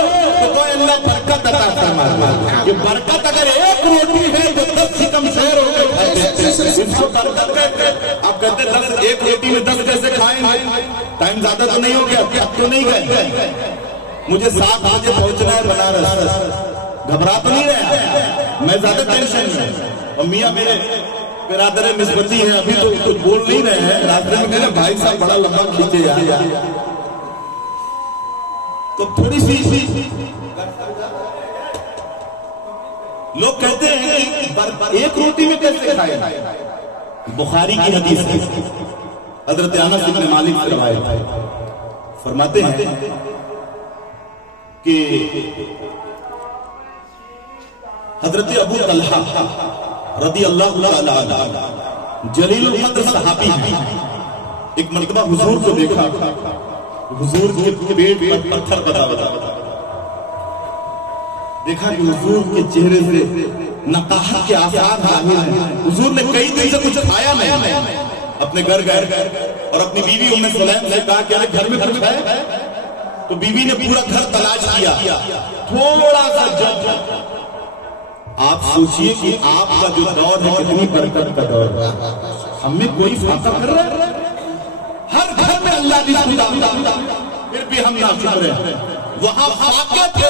تو اللہ برکت عطا فرمائے۔ یہ برکت اگر ایک روٹی ہے تو 10 سکم شہر ہو گئے کھاتے ہیں، اس کو برکت کہتے ہیں۔ آپ کہتے ہیں ایک روٹی میں 10 کیسے کھائیں گے؟ ٹائم زیادہ تو نہیں ہو گیا؟ اب تو نہیں گئے، مجھے 7 بجے پہنچنا ہے بنارس، گھبرا تو نہیں رہے؟ میں زیادہ ٹینشن میں، اور میاں میرے برادر نسبتی ہیں، ابھی تو کچھ بول نہیں رہے ہیں، راستے میں کہہ رہے بھائی صاحب بڑا لمبا کھینچے یار، تو تھوڑی سی لوگ کہتے ہیں ایک روٹی میں کیسے کھائے؟ بخاری کی حدیث ہے، حضرت انس بن مالک سے روایت ہے، فرماتے ہیں کہ حضرت ابو طلحہ رضی اللہ تعالی عنہ جلیل القدر صحابی ہیں، ایک مرتبہ حضور کو دیکھا، حضور کے پیٹ پر پتھر پڑا ہوا، دیکھا کہ حضور کے چہرے سے نقاہت کے آثار ظاہر ہیں۔ حضور نے کئی دن سے کچھ کھایا نہیں، اپنے گھر گئے اور اپنی بیوی ام سلیم سے کہا کہ گھر میں کچھ ہے؟ تو بیوی نے پورا گھر تلاش کیا، تھوڑا سا جب آپ سوچئے کہ آپ کا جو دور ہے کتنی برکت کا دور ہے، ہم میں کوئی فاقہ کر رہا ہے؟ ہر گھر میں اللہ کی خدا، پھر بھی ہم ناشکر ہیں۔ وہاں فاقے تھے،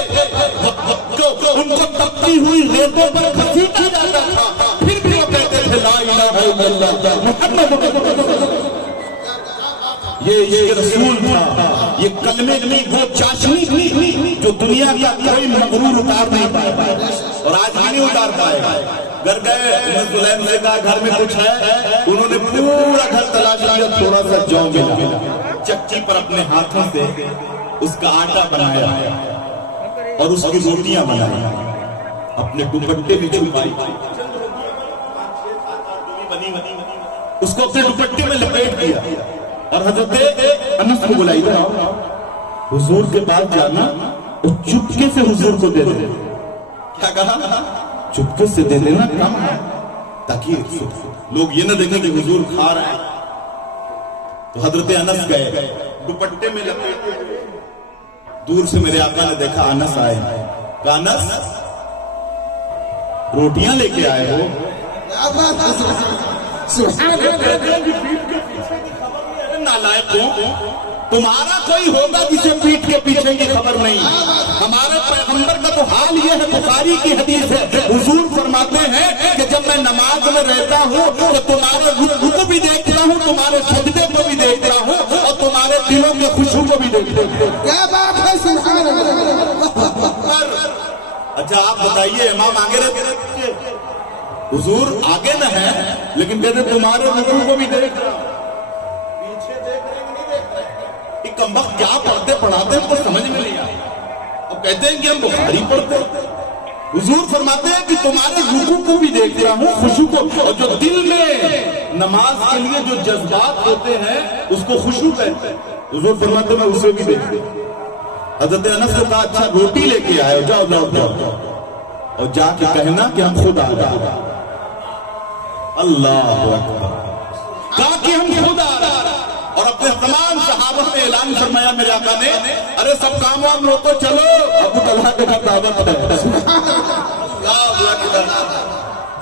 ان کو تپتی ہوئی ریتوں پر گھسیٹا جاتا تھا، پھر بھی وہ کہتے تھے لا الہ الا اللہ محمد رسول اللہ۔ یہ رسول تھا، یہ کلمے کی وہ چاشنی تھی جو دنیا کا کوئی مغرور اتار نہیں پایا، اور آج بھی نہیں اتار پائے۔ گھر گئے، ام سلیم نے کہا گھر میں کچھ ہے؟ انہوں نے پورا گھر تلاش کیا، تھوڑا سا جو ملا، چکی پر اپنے ہاتھوں سے اس کا آٹا بنایا اور اس کی روٹیاں بنائی، اپنے دوپٹے میں چھپائی، اس کو اپنے دوپٹے میں لپیٹ دیا، اور حضرت انس کو بلائی، حضور کے پاس جانا اور چپکے سے حضور کو دے دینا۔ کیا کہا؟ چپکے سے دے دینا کم ہے، تاکہ لوگ یہ نہ دیکھیں کہ حضور کھا رہے ہیں۔ تو حضرت انس گئے، دوپٹے میں لپیٹے، دور سے میرے آقا نے دیکھا انس آئے، کہا انس روٹیاں لے کے آئے ہو؟ نالائق ہو، تمہارا کوئی ہوگا جسے پیٹ کے پیچھے کی خبر نہیں۔ ہمارے پیغمبر کا تو حال یہ ہے، بخاری کی حدیث ہے، حضور فرماتے ہیں کہ جب میں نماز میں رہتا ہوں تو تمہارے رکوع کو بھی دیکھتا ہوں، تمہارے سجدے کو بھی دیکھتا ہوں، اور تمہارے دلوں کے خوشبو کو بھی دیکھتا ہوں۔ کیا بات ہے، سبحان اللہ۔ اچھا آپ بتائیے، امام آگے رہتے حضور آگے نہ ہے، لیکن کہتے تمہارے رکوع کو بھی دیکھ رہا ہوں، پیچھے دیکھ رہے کہ نہیں دیکھ رہے؟ یہ کمبخت کیا پڑھتے پڑھاتے ہیں کو سمجھ میں نہیں آیا، اب کہتے ہیں کہ ہم بخاری پڑھتے ہیں۔ حضور فرماتے ہیں کہ تمہارے رکوع کو بھی دیکھ رہا ہوں، خشوع کو، اور جو دل میں نماز کے لیے جو جذبات ہوتے ہیں اس کو خشوع کہتے ہیں۔ حضور فرماتے ہیں میں اسے بھی دیکھ رہا ہوں۔ حضرت انس کو کہا اچھا روٹی لے کے آئے، جاؤ جاؤ جاؤ، اور جا کے کہنا کہ ہم خود آ رہے ہیں۔ اللہ اکبر، کہا کہ ہم خود آ رہے ہیں، اور اپنے تمام صحابہ نے اعلان فرمایا، میرے آقا نے، ارے سب کام وام روکو، چلو ابو طلحہ کے گھر دعوت ہے۔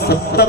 70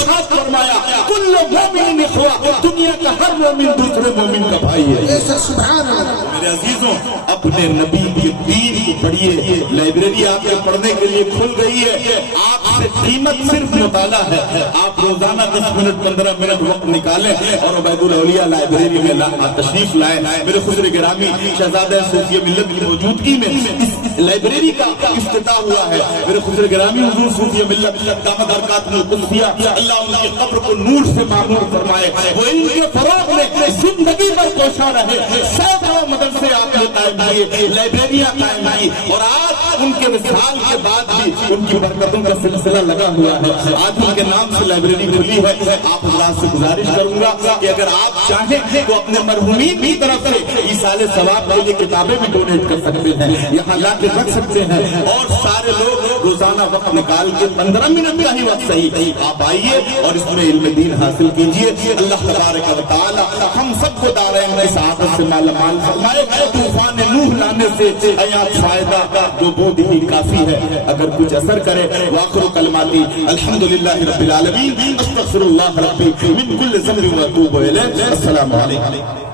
ارشاد فرمایا کل مومن اخوہ، دنیا کا ہر مومن دوسرے مومن کا بھائی ہے۔ سبحان اللہ۔ میرے عزیزوں، اپنے نبی کے دین کو پڑھیے، لائبریری آپ کے پڑھنے کے لیے کھل گئی ہے، آپ سے قیمت صرف مطالعہ ہے، آپ روزانہ 10 منٹ 15 منٹ وقت نکالیں اور عبید الاولیاء لائبریری میں تشریف لائیں۔ میرے خضر گرامی، شہزادہ صوفیہ ملت کی موجودگی میں اس لائبریری کا افتتاح ہوا ہے۔ میرے خضر گرامی، حضور صوفیہ ملت دامت برکاتہ القدسیہ، اللہ ان کی قبر کو نور سے معمور فرمائے، وہ ان کے فروغ میں زندگی میں کوشاں رہے۔ سینکڑوں مدرسے آپ نے قائم کیے، لائبریریاں قائم کی، اور آج ان کے وصال کے بعد بھی ان کی برکتوں کا سلسلہ لگا ہوا ہے۔ آج ان کے نام سے لائبریری کھلی ہے۔ آپ حضرات سے گزارش کروں گا کہ اگر آپ چاہیں تو اپنے مرحومین کی طرف سے ایصال ثواب کے لیے کتابیں بھی ڈونیٹ کر سکتے ہیں، یہاں لا کے رکھ سکتے ہیں، اور سارے لوگ روزانہ وقت نکال کے 15 منٹ کا ہی وقت صحیح آپ آئیے اور اس میں علم دین حاصل کیجیے۔ اللہ تبارک و تعالی ہم سب کو دارین کی سعادت سے مالا مال فرمائے۔ طوفان نوح لانے سے حیات فائدہ وہ بود ہی کافی ہے، اگر کچھ اثر کرے۔ واخر کلماتی الحمدللہ رب العالمین، استغفر اللہ ربی من کل ذنب و اتوب الیہ۔ السلام علیکم۔